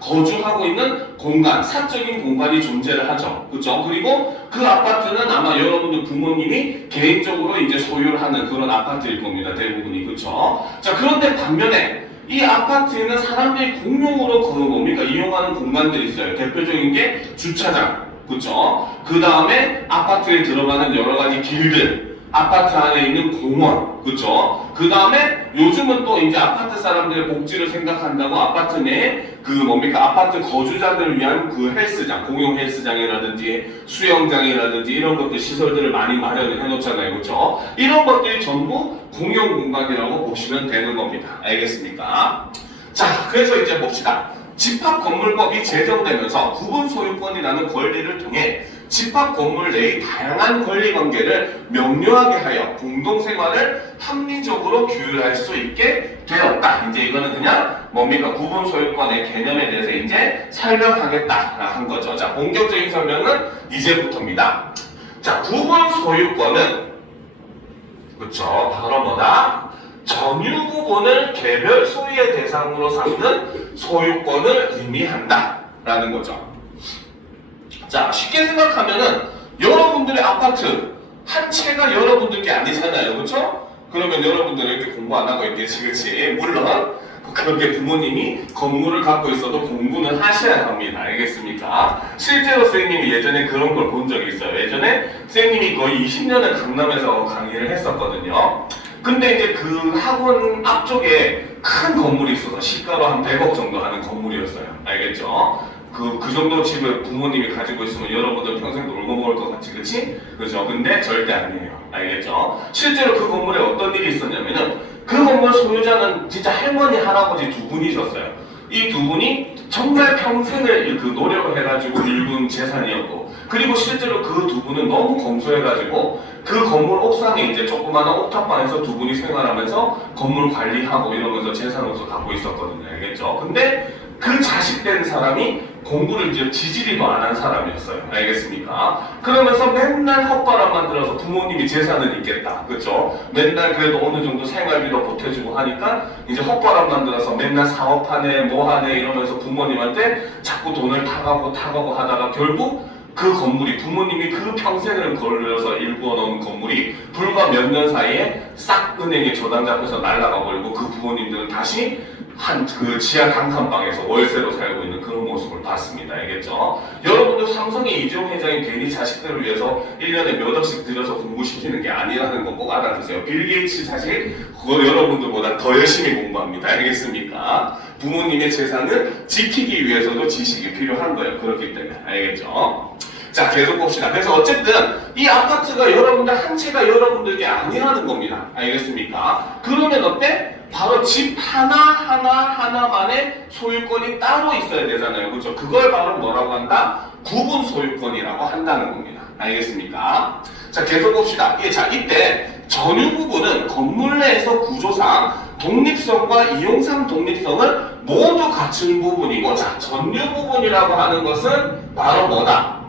거주하고 있는 공간, 사적인 공간이 존재를 하죠. 그렇죠? 그리고 그 아파트는 아마 여러분들 부모님이 개인적으로 이제 소유를 하는 그런 아파트일 겁니다. 대부분이. 그렇죠? 자, 그런데 반면에 이 아파트에는 사람들이 공용으로 이용하는 공간들이 있어요. 대표적인 게 주차장. 그렇죠? 그 다음에 아파트에 들어가는 여러 가지 길들, 아파트 안에 있는 공원, 그쵸? 그 다음에 요즘은 또 이제 아파트 사람들의 복지를 생각한다고 아파트 내에 아파트 거주자들을 위한 그 헬스장, 공용 헬스장이라든지 수영장이라든지 이런 것들 시설들을 많이 마련을 해놓잖아요. 그쵸? 이런 것들이 전부 공용 공간이라고 보시면 되는 겁니다. 알겠습니까? 자, 그래서 이제 봅시다. 집합건물법이 제정되면서 구분소유권이라는 권리를 통해 집합건물 내의 다양한 권리관계를 명료하게 하여 공동생활을 합리적으로 규율할 수 있게 되었다. 이제 이거는 그냥 구분소유권의 개념에 대해서 이제 설명하겠다 한 거죠. 자, 본격적인 설명은 이제부터입니다. 자, 구분소유권은 그쵸, 바로 뭐다? 점유 부분을 개별 소유의 대상으로 삼는 소유권을 의미한다 라는 거죠. 자, 쉽게 생각하면은 여러분들의 아파트 한 채가 여러분들 게 아니잖아요. 그렇죠? 그러면 여러분들은 이렇게 공부 안 하고 있겠지. 그렇지? 물론 그렇게 부모님이 건물을 갖고 있어도 공부는 하셔야 합니다. 알겠습니까? 실제로 선생님이 예전에 그런 걸 본 적이 있어요. 예전에 선생님이 거의 20년을 강남에서 강의를 했었거든요. 근데 이제 그 학원 앞쪽에 큰 건물이 있어서 시가로 한 100억 정도 하는 건물이었어요. 알겠죠? 그 정도 집을 부모님이 가지고 있으면 여러분들 평생 놀고 먹을 것 같지, 그치? 그죠? 근데 절대 아니에요. 알겠죠? 실제로 그 건물에 어떤 일이 있었냐면은 그 건물 소유자는 진짜 할머니, 할아버지 두 분이셨어요. 이 두 분이 정말 평생을 그 노력을 해가지고 일군 재산이었고, 그리고 실제로 그 두 분은 너무 검소해가지고 그 건물 옥상에 이제 조그마한 옥탑방에서 두 분이 생활하면서 건물 관리하고 이러면서 재산으로서 갖고 있었거든요. 알겠죠? 근데 그 자식 된 사람이 공부를 이제 지지리도 안 한 사람이었어요. 알겠습니까? 그러면서 맨날 헛바람만 들어서 부모님이 재산은 있겠다. 그렇죠? 맨날 그래도 어느 정도 생활비도 보태주고 하니까 이제 헛바람만 들어서 맨날 사업하네 뭐하네 이러면서 부모님한테 자꾸 돈을 타가고 하다가 결국 그 건물이 부모님이 그 평생을 걸려서 일구어 놓은 건물이 불과 몇 년 사이에 싹 은행에 저당 잡혀서 날아가 버리고 그 부모님들은 다시 그 지하 단칸방에서 월세로 살고 있는 그런 모습을 봤습니다. 알겠죠? 여러분들 삼성의 이재용 회장이 괜히 자식들을 위해서 1년에 몇 억씩 들여서 공부시키는 게 아니라는 거 꼭 알아두세요. 빌 게이츠 사실 그거 여러분들보다 더 열심히 공부합니다. 알겠습니까? 부모님의 재산을 지키기 위해서도 지식이 필요한 거예요. 그렇기 때문에. 알겠죠? 자, 계속 봅시다. 그래서 어쨌든 이 아파트가 여러분들 한 채가 여러분들게 아니라는 겁니다. 알겠습니까? 그러면 어때? 바로 집 하나만의 소유권이 따로 있어야 되잖아요. 그렇죠? 그걸 바로 뭐라고 한다? 구분 소유권이라고 한다는 겁니다. 알겠습니까? 자, 계속 봅시다. 자, 이때 전유 부분은 건물 내에서 구조상 독립성과 이용상 독립성을 모두 갖춘 부분이고, 자, 전유 부분이라고 하는 것은 바로 뭐다?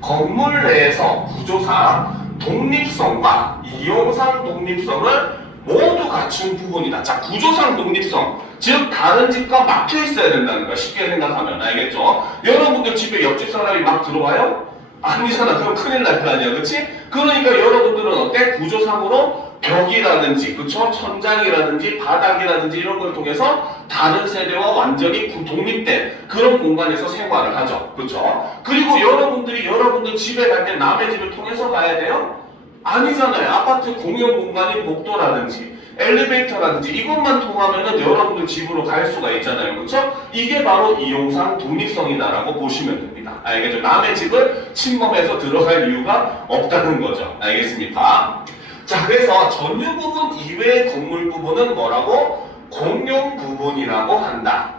건물 내에서 구조상 독립성과 이용상 독립성을 모두 갖춘 부분이다. 자, 구조상 독립성. 즉, 다른 집과 막혀 있어야 된다는 거야. 쉽게 생각하면. 알겠죠? 여러분들 집에 옆집 사람이 막 들어와요? 아니잖아. 그럼 큰일 날 거 아니야. 그치? 그러니까 여러분들은 어때? 구조상으로 벽이라든지, 그쵸? 천장이라든지, 바닥이라든지 이런 걸 통해서 다른 세대와 완전히 독립된 그런 공간에서 생활을 하죠. 그쵸? 그리고 여러분들이 여러분들 집에 갈 때 남의 집을 통해서 가야 돼요? 아니잖아요. 아파트 공용 공간인 복도라든지 엘리베이터라든지 이것만 통하면은 여러분들 집으로 갈 수가 있잖아요. 그렇죠? 이게 바로 이용상 독립성이다라고 보시면 됩니다. 알겠죠? 남의 집을 침범해서 들어갈 이유가 없다는 거죠. 알겠습니까? 자, 그래서 전유 부분 이외의 건물 부분은 뭐라고? 공용 부분이라고 한다.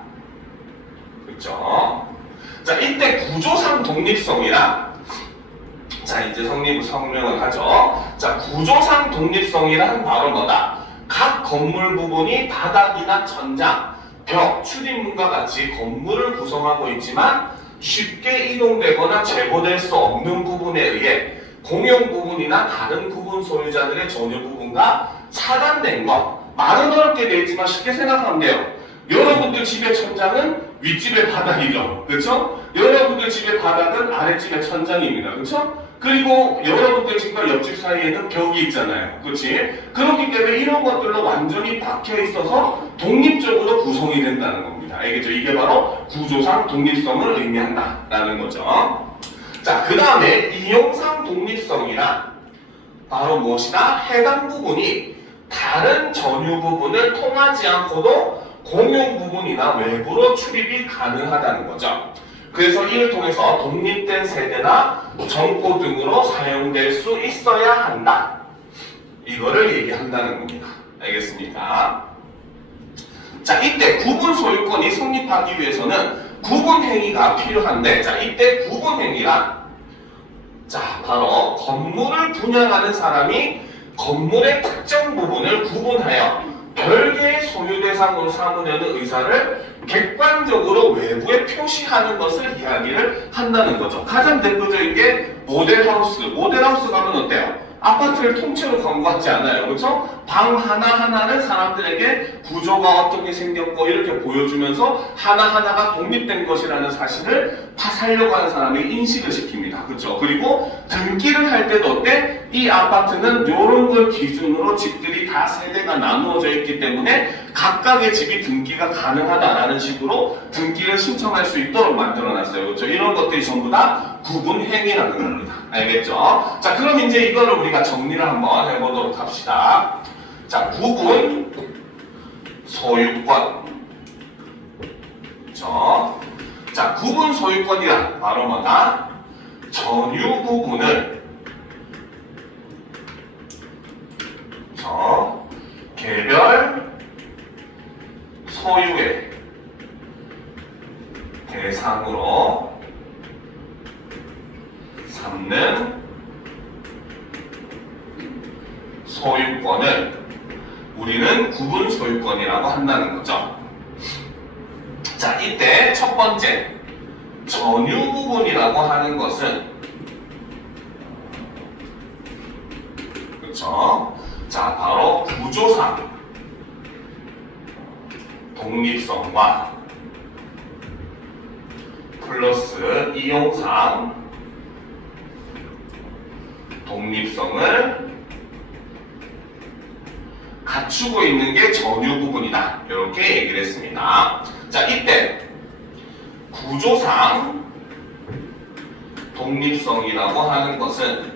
그렇죠? 자, 이때 구조상 독립성이란 자, 이제 성명을 하죠. 자, 구조상 독립성이란 바로 뭐다? 각 건물 부분이 바닥이나 천장, 벽, 출입문과 같이 건물을 구성하고 있지만 쉽게 이동되거나 제거될 수 없는 부분에 의해 공용 부분이나 다른 부분 소유자들의 전유 부분과 차단된 것. 말은 어렵게 되어 있지만 쉽게 생각하면 돼요. 여러분들 집의 천장은 윗집의 바닥이죠. 그렇죠? 여러분들 집의 바닥은 아랫집의 천장입니다. 그렇죠? 그리고 여러분들 집과 옆집 사이에는 벽이 있잖아요. 그렇지? 그렇기 때문에 이런 것들로 완전히 박혀 있어서 독립적으로 구성이 된다는 겁니다. 알겠죠? 이게 바로 구조상 독립성을 의미한다라는 거죠. 자, 그 다음에 이용상 독립성이란 바로 무엇이다? 해당 부분이 다른 전유 부분을 통하지 않고도 공용 부분이나 외부로 출입이 가능하다는 거죠. 그래서 이를 통해서 독립된 세대나 점포 등으로 사용될 수 있어야 한다. 이거를 얘기한다는 겁니다. 알겠습니까? 자, 이때 구분 소유권이 성립하기 위해서는 구분 행위가 필요한데, 자, 이때 구분 행위란 자, 바로 건물을 분양하는 사람이 건물의 특정 부분을 구분하여 별개의 소유 대상으로 삼으려는 의사를 객관적으로 외부에 표시하는 것을 이야기를 한다는 거죠. 가장 대표적인 게 모델하우스. 모델하우스 가면 어때요? 아파트를 통째로 광고하지 않아요. 그렇죠? 방 하나하나를 사람들에게 구조가 어떻게 생겼고 이렇게 보여주면서 하나하나가 독립된 것이라는 사실을 살려고 하는 사람이 인식을 시킵니다. 그렇죠? 그리고 등기를 할 때도 어때? 이 아파트는 이런 걸 기준으로 집들이 다 세대가 나누어져 있기 때문에 각각의 집이 등기가 가능하다라는 식으로 등기를 신청할 수 있도록 만들어놨어요. 그렇죠? 이런 것들이 전부 다 구분 행위라는 겁니다. 알겠죠? 자, 그럼 이제 이거를 우리가 정리를 한번 해보도록 합시다. 자, 구분 소유권. 그렇죠? 자, 구분 소유권이란 바로 뭐다? 전유 부분을 개별 소유의 대상으로 삼는 소유권을 우리는 구분 소유권이라고 한다는 거죠. 자, 이때 첫 번째 전유 부분이라고 하는 것은 그렇죠? 자, 바로 구조상 독립성과 플러스 이용상 독립성을 갖추고 있는 게 전유 부분이다. 이렇게 얘기를 했습니다. 자, 이때 구조상 독립성이라고 하는 것은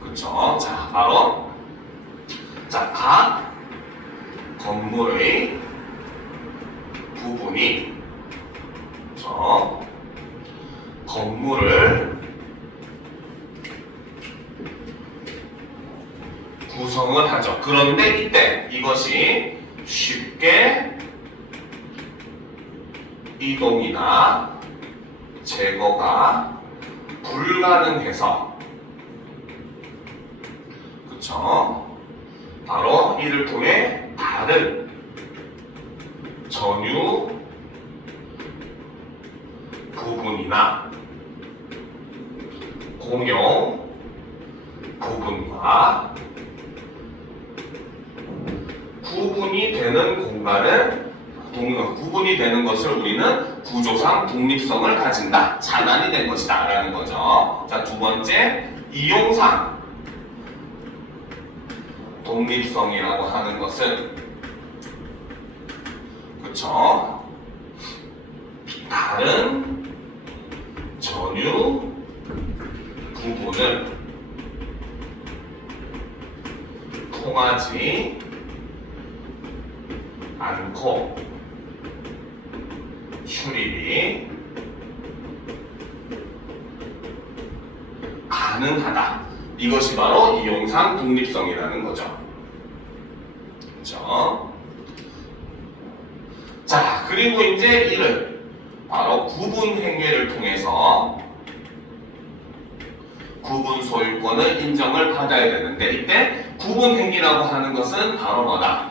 그렇죠. 자, 바로 자, 각 건물의 부분이 그렇죠. 건물을 구성을 하죠. 그런데 이때 이것이 쉽게 이동이나 제거가 불가능해서 그쵸? 바로 이를 통해 다른 전유 부분이나 공용 부분과 구분이 되는 공간을 구분이 되는 것을 우리는 구조상 독립성을 가진다. 차단이 된 것이다. 라는 거죠. 자, 두 번째, 이용상 독립성이라고 하는 것은 그쵸? 다른 전유 부분을 통하지 않고 출입이 가능하다. 이것이 바로 이용상 독립성이라는 거죠. 그렇죠? 자, 그리고 이제 이를 바로 구분 행위를 통해서 구분 소유권을 인정을 받아야 되는데 이때 구분 행위라고 하는 것은 바로 뭐다?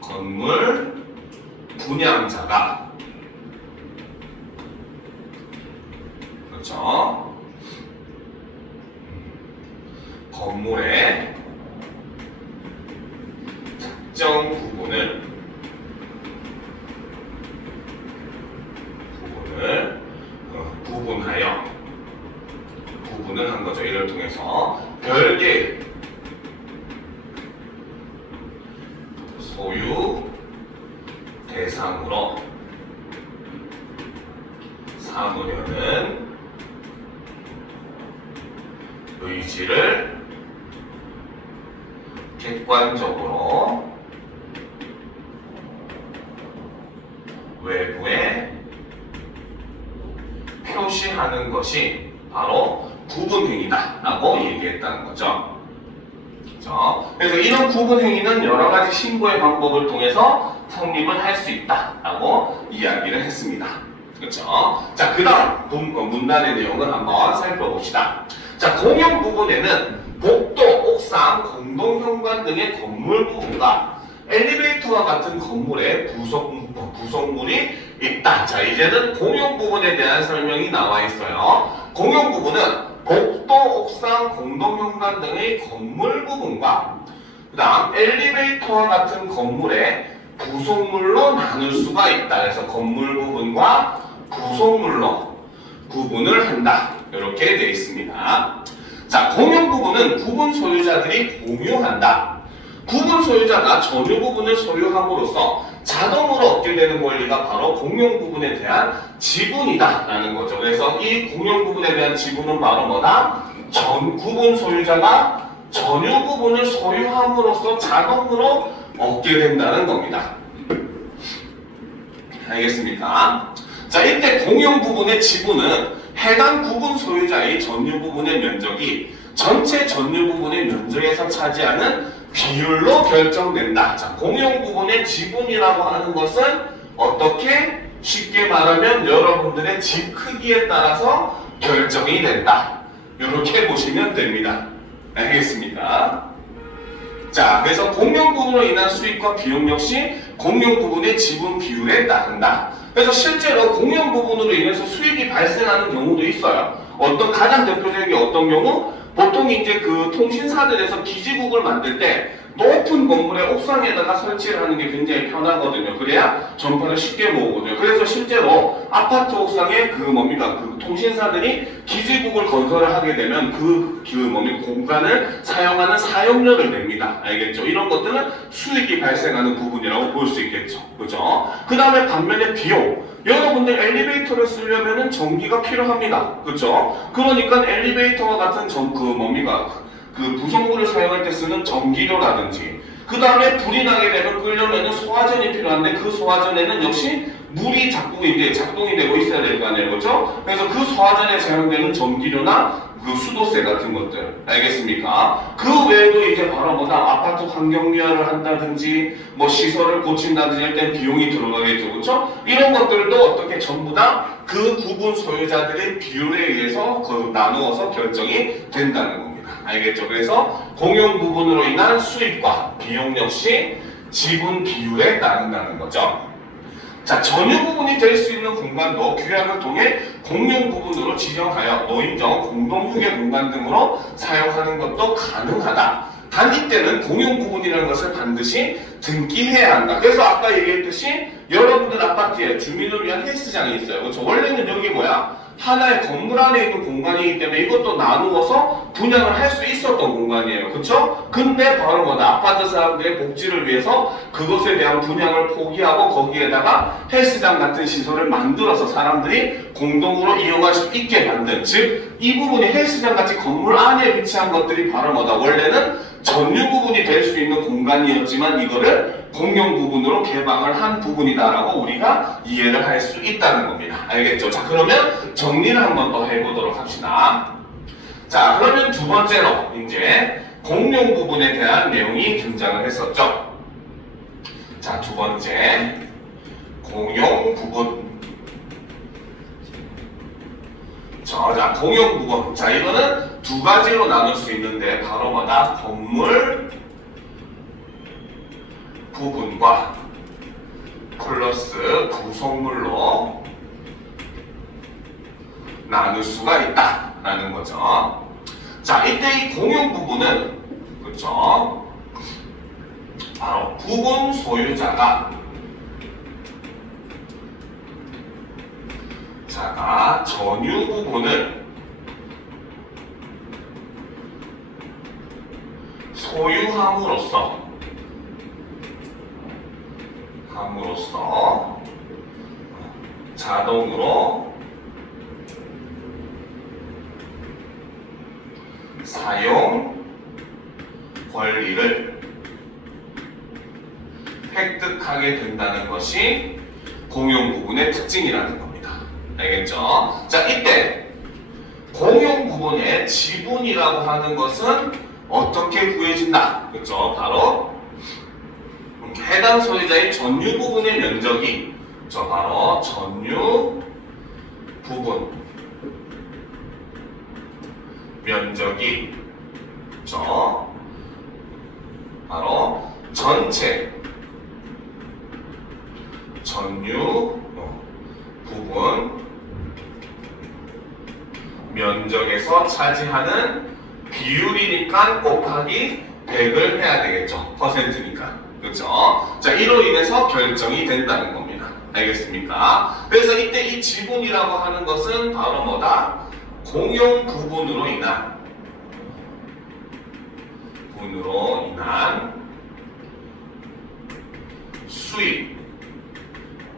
건물 분양자가 그렇죠? 건물의 특정 부분을 부분을 한 거죠. 이를 통해서 별개의 소유 대상으로 삼으려는 의지를 객관적으로 외부에 표시하는 것이 바로 구분행위다 라고 얘기했다는 거죠. 그렇죠? 그래서 이런 구분행위는 여러 가지 신고의 방법을 통해서 성립을 할 수 있다 라고 이야기를 했습니다. 그렇죠? 자, 그 다음 문단의 내용을 한번 살펴봅시다. 자, 공용 부분에는 복도, 옥상, 공동현관 등의 건물 부분과 엘리베이터와 같은 건물의 부속물이 있다. 자, 이제는 공용 부분에 대한 설명이 나와 있어요. 공용 부분은 복도, 옥상, 공동현관 등의 건물 부분과 그 다음 엘리베이터와 같은 건물의 부속물로 나눌 수가 있다. 그래서 건물 부분과 부속물로 구분을 한다. 이렇게 되어 있습니다. 자, 공용 부분은 구분 소유자들이 공유한다. 구분 소유자가 전유 부분을 소유함으로써 자동으로 얻게 되는 권리가 바로 공용 부분에 대한 지분이다 라는 거죠. 그래서 이 공용 부분에 대한 지분은 바로 뭐다? 구분 소유자가 전유 부분을 소유함으로써 자동으로 얻게 된다는 겁니다. 알겠습니까? 자, 이때 공용 부분의 지분은 해당 구분 소유자의 전유 부분의 면적이 전체 전유 부분의 면적에서 차지하는 비율로 결정된다. 자, 공용 부분의 지분이라고 하는 것은 어떻게? 쉽게 말하면 여러분들의 집 크기에 따라서 결정이 된다. 이렇게 보시면 됩니다. 알겠습니까? 자, 그래서 공용 부분으로 인한 수익과 비용 역시 공용 부분의 지분 비율에 따른다. 그래서 실제로 공용 부분으로 인해서 수익이 발생하는 경우도 있어요. 어떤 가장 대표적인 게 어떤 경우? 보통 이제 그 통신사들에서 기지국을 만들 때 높은 건물의 옥상에다가 설치를 하는 게 굉장히 편하거든요. 그래야 전파를 쉽게 모으거든요. 그래서 실제로 아파트 옥상에 그 통신사들이 기지국을 건설을 하게 되면 공간을 사용하는 사용료를 냅니다. 알겠죠? 이런 것들은 수익이 발생하는 부분이라고 볼 수 있겠죠. 그죠? 그 다음에 반면에 비용. 여러분들 엘리베이터를 쓰려면은 전기가 필요합니다. 그죠? 그러니까 엘리베이터와 같은 부속물을 사용할 때 쓰는 전기료라든지, 그 다음에 불이 나게 되면 끄려면 소화전이 필요한데 그 소화전에는 역시 물이 작동이 되고 있어야 될 거 아니에요. 그렇죠? 그래서 그 소화전에 사용되는 전기료나 그 수도세 같은 것들, 알겠습니까? 그 외에도 이제 바로 아파트 환경 미화를 한다든지 시설을 고친다든지 할 때 비용이 들어가겠죠. 그렇죠? 이런 것들도 어떻게 전부 다 그 구분 소유자들의 비율에 의해서 나누어서 결정이 된다는 겁니다. 알겠죠? 그래서 공용 부분으로 인한 수익과 비용 역시 지분 비율에 따른다는 거죠. 자, 전유 부분이 될 수 있는 공간도 규약을 통해 공용 부분으로 지정하여 노인정, 공동휴게 공간 등으로 사용하는 것도 가능하다. 단 이때는 공용 부분이라는 것을 반드시 등기해야 한다. 그래서 아까 얘기했듯이 여러분들 아파트에 주민을 위한 헬스장이 있어요. 그렇죠? 원래는 여기 하나의 건물 안에 있는 공간이기 때문에 이것도 나누어서 분양을 할 수 있었던 공간이에요. 그쵸? 근데 바로 아파트 사람들의 복지를 위해서 그것에 대한 분양을 포기하고 거기에다가 헬스장 같은 시설을 만들어서 사람들이 공동으로 이용할 수 있게 만든, 즉 이 부분이 헬스장 같이 건물 안에 위치한 것들이 바로 원래는 전유 부분이 될 수 있는 공간이었지만 이거를 공용 부분으로 개방을 한 부분이다라고 우리가 이해를 할 수 있다는 겁니다. 알겠죠? 자, 그러면 정리를 한번 더 해보도록 합시다. 자, 그러면 두 번째로 이제 공용 부분에 대한 내용이 등장을 했었죠. 자, 두 번째 공용 부분. 자, 공용 부분. 자, 이거는 두 가지로 나눌 수 있는데 바로 건물 부분과 플러스 구성물로 나눌 수가 있다라는 거죠. 자, 이때 이 공용 부분은 그렇죠? 바로 부분 소유자가 전유 부분을 소유함으로써 자동으로 사용 권리를 획득하게 된다는 것이 공용 부분의 특징이라는 겁니다. 알겠죠? 자, 이때 공용 부분의 지분이라고 하는 것은 어떻게 구해진다? 그렇죠? 바로 해당 소유자의 전유 부분의 면적이 바로 전유 부분 면적이 바로 전체 전유 부분 면적에서 차지하는 비율이니까 곱하기 100을 해야 되겠죠. 퍼센트니까. 그렇죠? 자, 이로 인해서 결정이 된다는 겁니다. 알겠습니까? 그래서 이때 이 지분이라고 하는 것은 바로 공용 부분으로 인한 수익,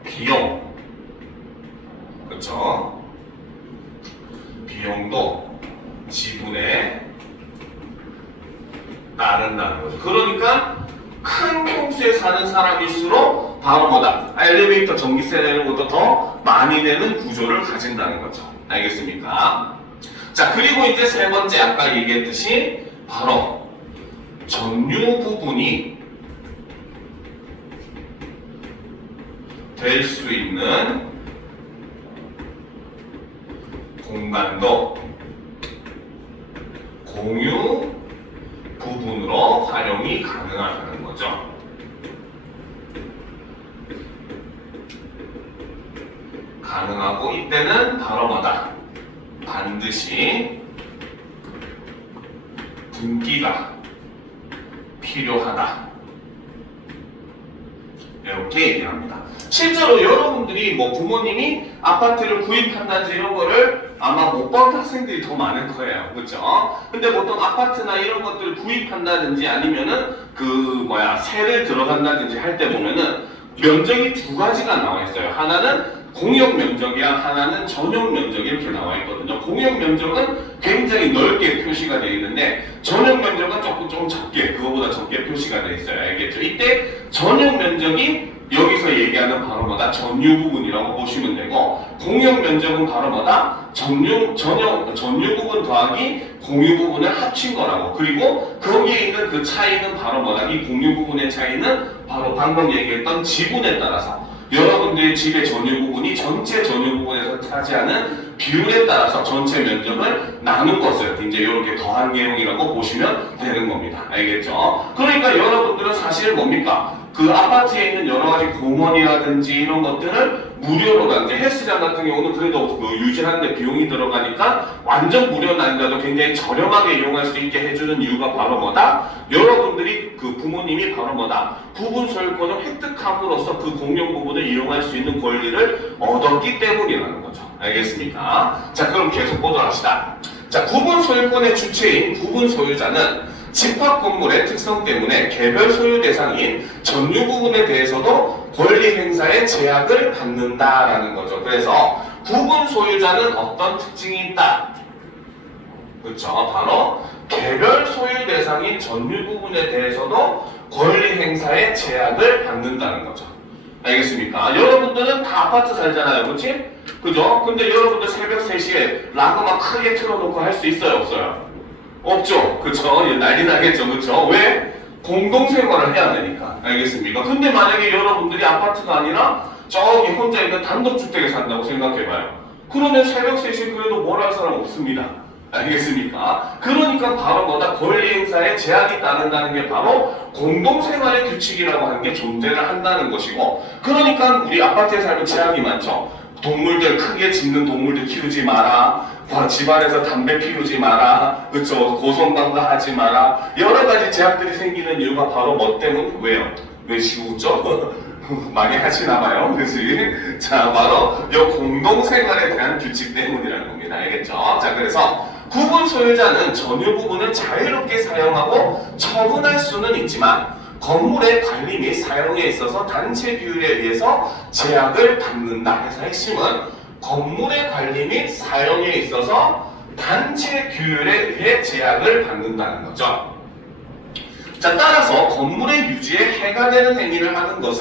비용, 그렇죠? 비용도 지분에 따른다는 거죠. 그러니까 큰 평수에 사는 사람일수록 바로 엘리베이터 전기세 내는 것도 더 많이 내는 구조를 가진다는 거죠. 알겠습니까? 자, 그리고 이제 세 번째 아까 얘기했듯이 바로 전유 부분이 될 수 있는 공간도 공유 부분으로 활용이 가능합니다. 가능하다는 거죠. 가능하고 이때는 바로 뭐다? 반드시 등기가 필요하다. 이렇게 얘기합니다. 실제로 여러분들이 뭐 부모님이 아파트를 구입한다든지 이런 거를 아마 못 본 학생들이 더 많을 거예요. 그렇죠? 근데 보통 아파트나 이런 것들을 구입한다든지 아니면은 세를 들어간다든지 할 때 보면은 면적이 두 가지가 나와 있어요. 하나는 공용 면적이랑 하나는 전용 면적이 이렇게 나와 있거든요. 공용 면적은 굉장히 넓게 표시가 되어 있는데 전용 면적은 조금 적게, 그거보다 적게 표시가 되어 있어요. 알겠죠? 이때 전용 면적이 여기서 얘기하는 바로 뭐다? 전유 부분이라고 보시면 되고, 공용 면적은 바로 뭐다? 전유 부분 더하기 공유 부분을 합친 거라고. 그리고 거기에 있는 그 차이는 바로 뭐다? 이 공유 부분의 차이는 바로 방금 얘기했던 지분에 따라서 여러분들의 집의 전유 부분이 전체 전유 부분에서 차지하는 비율에 따라서 전체 면적을 나눈 것을 이제 이렇게 더한 내용이라고 보시면 되는 겁니다. 알겠죠? 그러니까 여러분들은 사실 뭡니까? 그 아파트에 있는 여러 가지 공원이라든지 이런 것들을 무료로, 이제 헬스장 같은 경우는 그래도 유지하는데 비용이 들어가니까 완전 무료는 아니라도 굉장히 저렴하게 이용할 수 있게 해주는 이유가 바로 뭐다? 여러분들이 그 부모님이 바로 뭐다? 구분 소유권을 획득함으로써 그 공용 부분을 이용할 수 있는 권리를 얻었기 때문이라는 거죠. 알겠습니까? 자, 그럼 계속 보도록 합시다. 자, 구분 소유권의 주체인 구분 소유자는 집합 건물의 특성 때문에 개별 소유 대상인 전유 부분에 대해서도 권리 행사의 제약을 받는다라는 거죠. 그래서 구분 소유자는 어떤 특징이 있다? 그렇죠. 바로 개별 소유 대상인 전유 부분에 대해서도 권리 행사의 제약을 받는다는 거죠. 알겠습니까? 여러분들은 다 아파트 살잖아요. 그렇지? 그죠? 근데 여러분들 새벽 3시에 라고 막 크게 틀어놓고 할 수 있어요? 없어요? 없죠. 그쵸? 난리 나겠죠. 그쵸? 왜? 공동생활을 해야 되니까. 알겠습니까? 근데 만약에 여러분들이 아파트가 아니라 저기 혼자 있는 단독주택에 산다고 생각해봐요. 그러면 새벽 3시에 그래도 뭘 할 사람 없습니다. 알겠습니까? 그러니까 바로 뭐다? 권리 행사에 제약이 따른다는 게 바로 공동생활의 규칙이라고 하는 게 존재를 한다는 것이고, 그러니까 우리 아파트에 살면 제약이 많죠. 동물들, 크게 짖는 동물들 키우지 마라. 집안에서 담배 피우지 마라. 그쵸? 고성방가 하지 마라. 여러 가지 제약들이 생기는 이유가 바로 뭐 때문에? 왜요? 왜 시우죠? 많이 하시나 봐요. 그치? 자, 바로 이 공동생활에 대한 규칙 때문이라는 겁니다. 알겠죠? 자, 그래서 구분 소유자는 전유 부분을 자유롭게 사용하고 처분할 수는 있지만 건물의 관리 및 사용에 있어서 단체 규율에 의해서 제약을 받는다. 그래서 핵심은 건물의 관리 및 사용에 있어서 단체 규율에 의해 제약을 받는다는 거죠. 자, 따라서 건물의 유지에 해가 되는 행위를 하는 것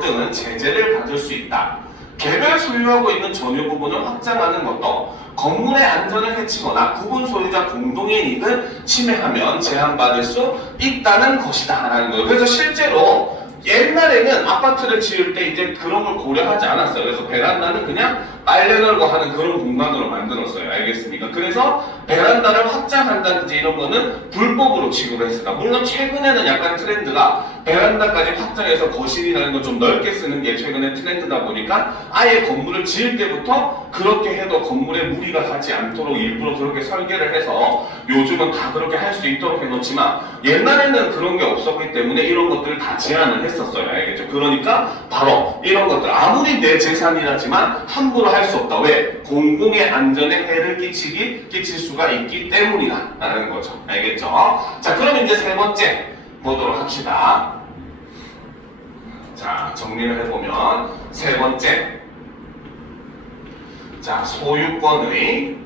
등은 제재를 받을 수 있다. 개별 소유하고 있는 전유 부분을 확장하는 것도 건물의 안전을 해치거나 구분 소유자 공동의 이익을 침해하면 제한받을 수 있다는 것이다 라는 거예요. 그래서 실제로 옛날에는 아파트를 지을 때 이제 그런 걸 고려하지 않았어요. 그래서 베란다는 그냥 빨래 널고 하는 그런 공간으로 만들었어요. 알겠습니까? 그래서 베란다를 확장한다든지 이런 거는 불법으로 취급을 했습니다. 물론 최근에는 약간 트렌드가 베란다까지 확장해서 거실이라는 걸 좀 넓게 쓰는 게 최근에 트렌드다 보니까 아예 건물을 지을 때부터 그렇게 해도 건물에 무리가 가지 않도록 일부러 그렇게 설계를 해서 요즘은 다 그렇게 할 수 있도록 해놓지만 옛날에는 그런 게 없었기 때문에 이런 것들을 다 제한을 했었어요. 알겠죠? 그러니까 바로 이런 것들 아무리 내 재산이라지만 함부로 할 수 없다. 왜? 공공의 안전에 해를 끼칠 수가 있기 때문이다 라는 거죠. 알겠죠? 자, 그럼 이제 세 번째 보도록 합시다. 자, 정리를 해보면 세 번째, 자, 소유권의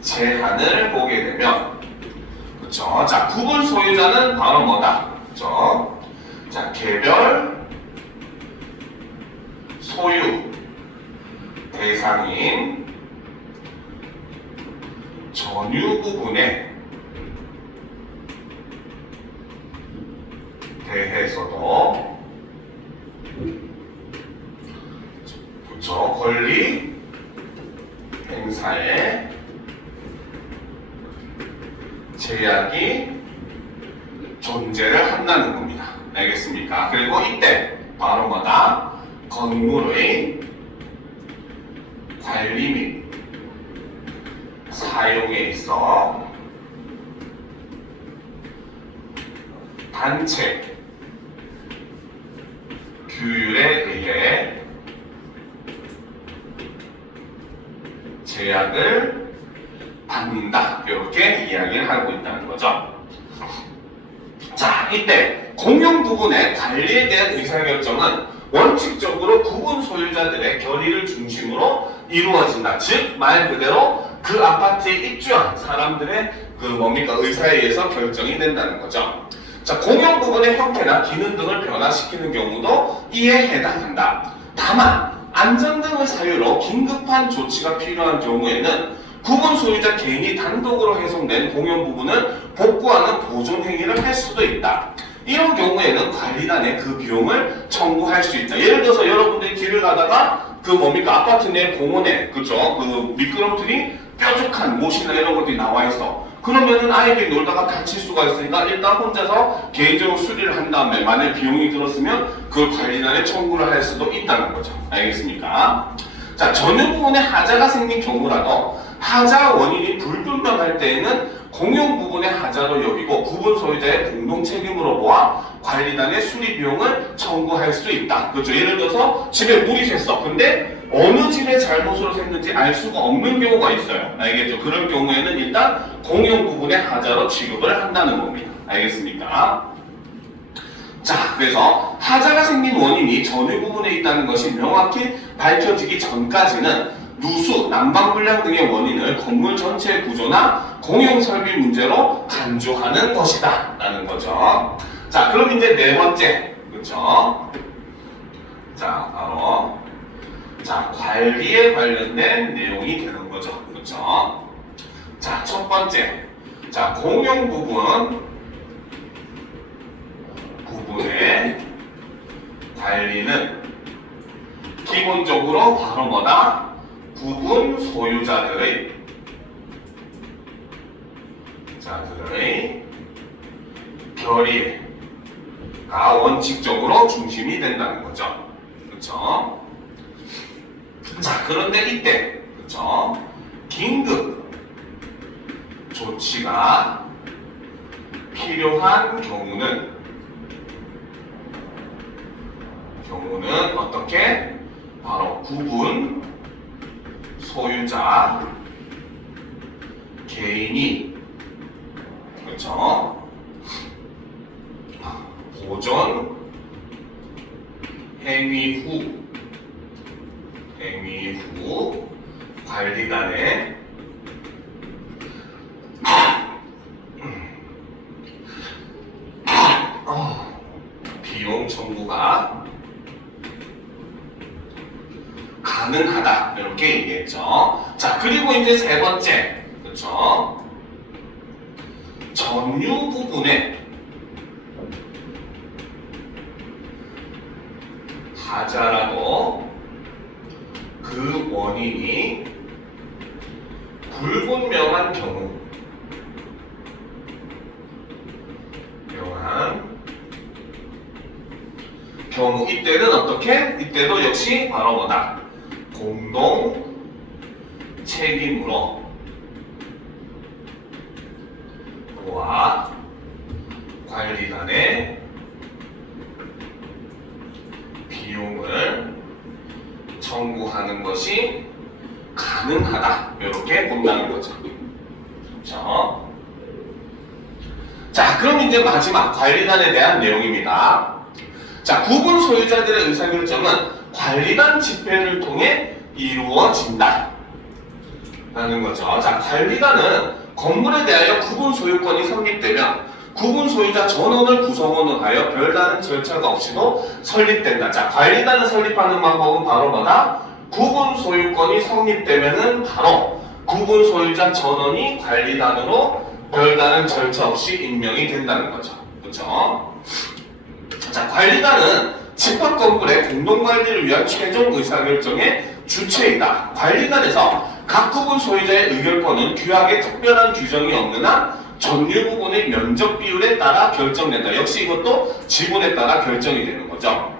제한을 보게 되면, 그쵸? 자, 구분 소유자는 바로 뭐다? 그쵸? 자, 개별 소유 대상인 전유 부분에 대해서도 그쵸? 권리 행사에 제약이 존재를 한다는 겁니다. 알겠습니까? 그리고 이때 바로 뭐다? 건물의 관리 및 사용에 있어 단체 규율에 의해 제약을 받는다. 이렇게 이야기를 하고 있다는 거죠. 자, 이때 공용 부분의 관리에 대한 의사결정은 원칙적으로 부분 소유자들의 결의를 중심으로 이루어진다. 즉, 말 그대로 그 아파트에 입주한 사람들의 의사에 의해서 결정이 된다는 거죠. 자, 공용 부분의 형태나 기능 등을 변화시키는 경우도 이에 해당한다. 다만 안전 등의 사유로 긴급한 조치가 필요한 경우에는 구분 소유자 개인이 단독으로 해석된 공용 부분을 복구하는 보존 행위를 할 수도 있다. 이런 경우에는 관리단에 그 비용을 청구할 수 있다. 예를 들어서 여러분들이 길을 가다가 아파트 내 공원에 그죠? 미끄럼틀이 뾰족한 못이나 이런 것들이 나와 있어. 그러면은 아이들이 놀다가 다칠 수가 있으니까 일단 혼자서 개인적으로 수리를 한 다음에 만약 비용이 들었으면 그 관리단에 청구를 할 수도 있다는 거죠. 알겠습니까? 자, 전유 부분에 하자가 생긴 경우라도 하자 원인이 불분명할 때에는 공용 부분의 하자로 여기고 구분 소유자의 공동 책임으로 보아 관리단의 수리 비용을 청구할 수 있다. 그렇죠? 예를 들어서 집에 물이 샜어. 근데 어느 집의 잘못으로 샜는지 알 수가 없는 경우가 있어요. 알겠죠? 그런 경우에는 일단 공용 부분의 하자로 취급을 한다는 겁니다. 알겠습니까? 자, 그래서 하자가 생긴 원인이 전유 부분에 있다는 것이 명확히 밝혀지기 전까지는 누수, 난방불량 등의 원인을 건물 전체의 구조나 공용설비 문제로 간주하는 것이다 라는 거죠. 자, 그럼 이제 네 번째, 그렇죠? 자, 바로 관리에 관련된 내용이 되는 거죠. 그렇죠? 자, 첫 번째, 공용 부분의 관리는 기본적으로 바로 뭐다? 부분 소유자들의 결의가 원칙적으로 중심이 된다는 거죠. 그렇죠? 자, 그런데 이때 그렇죠? 긴급 조치가 필요한 경우는 어떻게? 바로 구분 소유자 개인이 그렇죠? 보존 행위 후 관리단에 비용 청구가 가능하다. 이렇게 얘기했죠. 자, 그리고 이제 세 번째, 그렇죠? 전유 부분에 하자라도 그 원인이 불분명한 경우 이때는 어떻게? 이때도 역시 바로 뭐다? 공동 책임으로 와 관리단의 비용을 청구하는 것이 가능하다. 이렇게 본다는 거죠. 그렇죠? 자, 그럼 이제 마지막 관리단에 대한 내용입니다. 자, 구분 소유자들의 의사결정은 관리단 집회를 통해 이루어진다 라는 거죠. 자, 관리단은 건물에 대하여 구분 소유권이 성립되면 구분 소유자 전원을 구성원으로 하여 별다른 절차가 없이도 설립된다. 자, 관리단을 설립하는 방법은 바로 뭐다? 구분 소유권이 성립되면은 바로 구분 소유자 전원이 관리단으로 별다른 절차 없이 임명이 된다는 거죠. 그렇죠? 자, 관리단은 집합 건물의 공동관리를 위한 최종 의사결정의 주체이다. 관리단에서 각 구분 소유자의 의결권은 규약에 특별한 규정이 없는 한 점유 부분의 면적 비율에 따라 결정된다. 역시 이것도 지분에 따라 결정이 되는 거죠.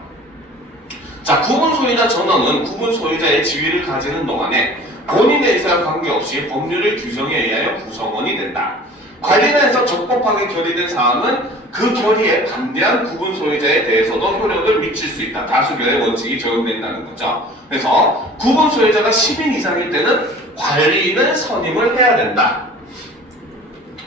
자, 구분 소유자 전원은 구분 소유자의 지위를 가지는 동안에 본인의 의사와 관계없이 법률의 규정에 의하여 구성원이 된다. 관리단에서 적법하게 결의된 사항은 그 결의에 반대한 구분 소유자에 대해서도 효력을 미칠 수 있다. 다수결의 원칙이 적용된다는 거죠. 그래서 구분 소유자가 10인 이상일 때는 관리인을 선임을 해야 된다.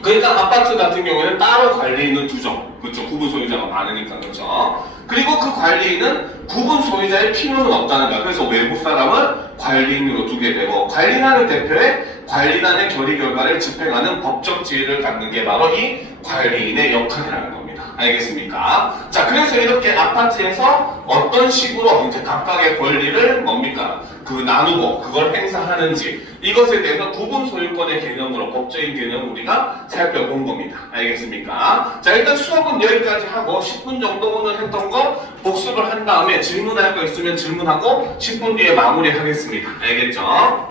그러니까 아파트 같은 경우에는 따로 관리인을 두죠. 그렇죠. 구분 소유자가 많으니까. 그렇죠. 그리고 그 관리인은 구분 소유자의 필요는 없다는 거야. 그래서 외부 사람을 관리인으로 두게 되고, 관리단을 대표해 관리단의 결의 결과를 집행하는 법적 지위를 갖는 게 바로 이 관리인의 역할이라는 겁니다. 알겠습니까? 자, 그래서 이렇게 아파트에서 어떤 식으로 이제 각각의 권리를 뭡니까? 나누고 그걸 행사하는지, 이것에 대해서 구분 소유권의 개념으로 법적인 개념을 우리가 살펴본 겁니다. 알겠습니까? 자, 일단 수업은 여기까지 하고 10분 정도 오늘 했던 거 복습을 한 다음에 질문할 거 있으면 질문하고 10분 뒤에 마무리하겠습니다. 알겠죠?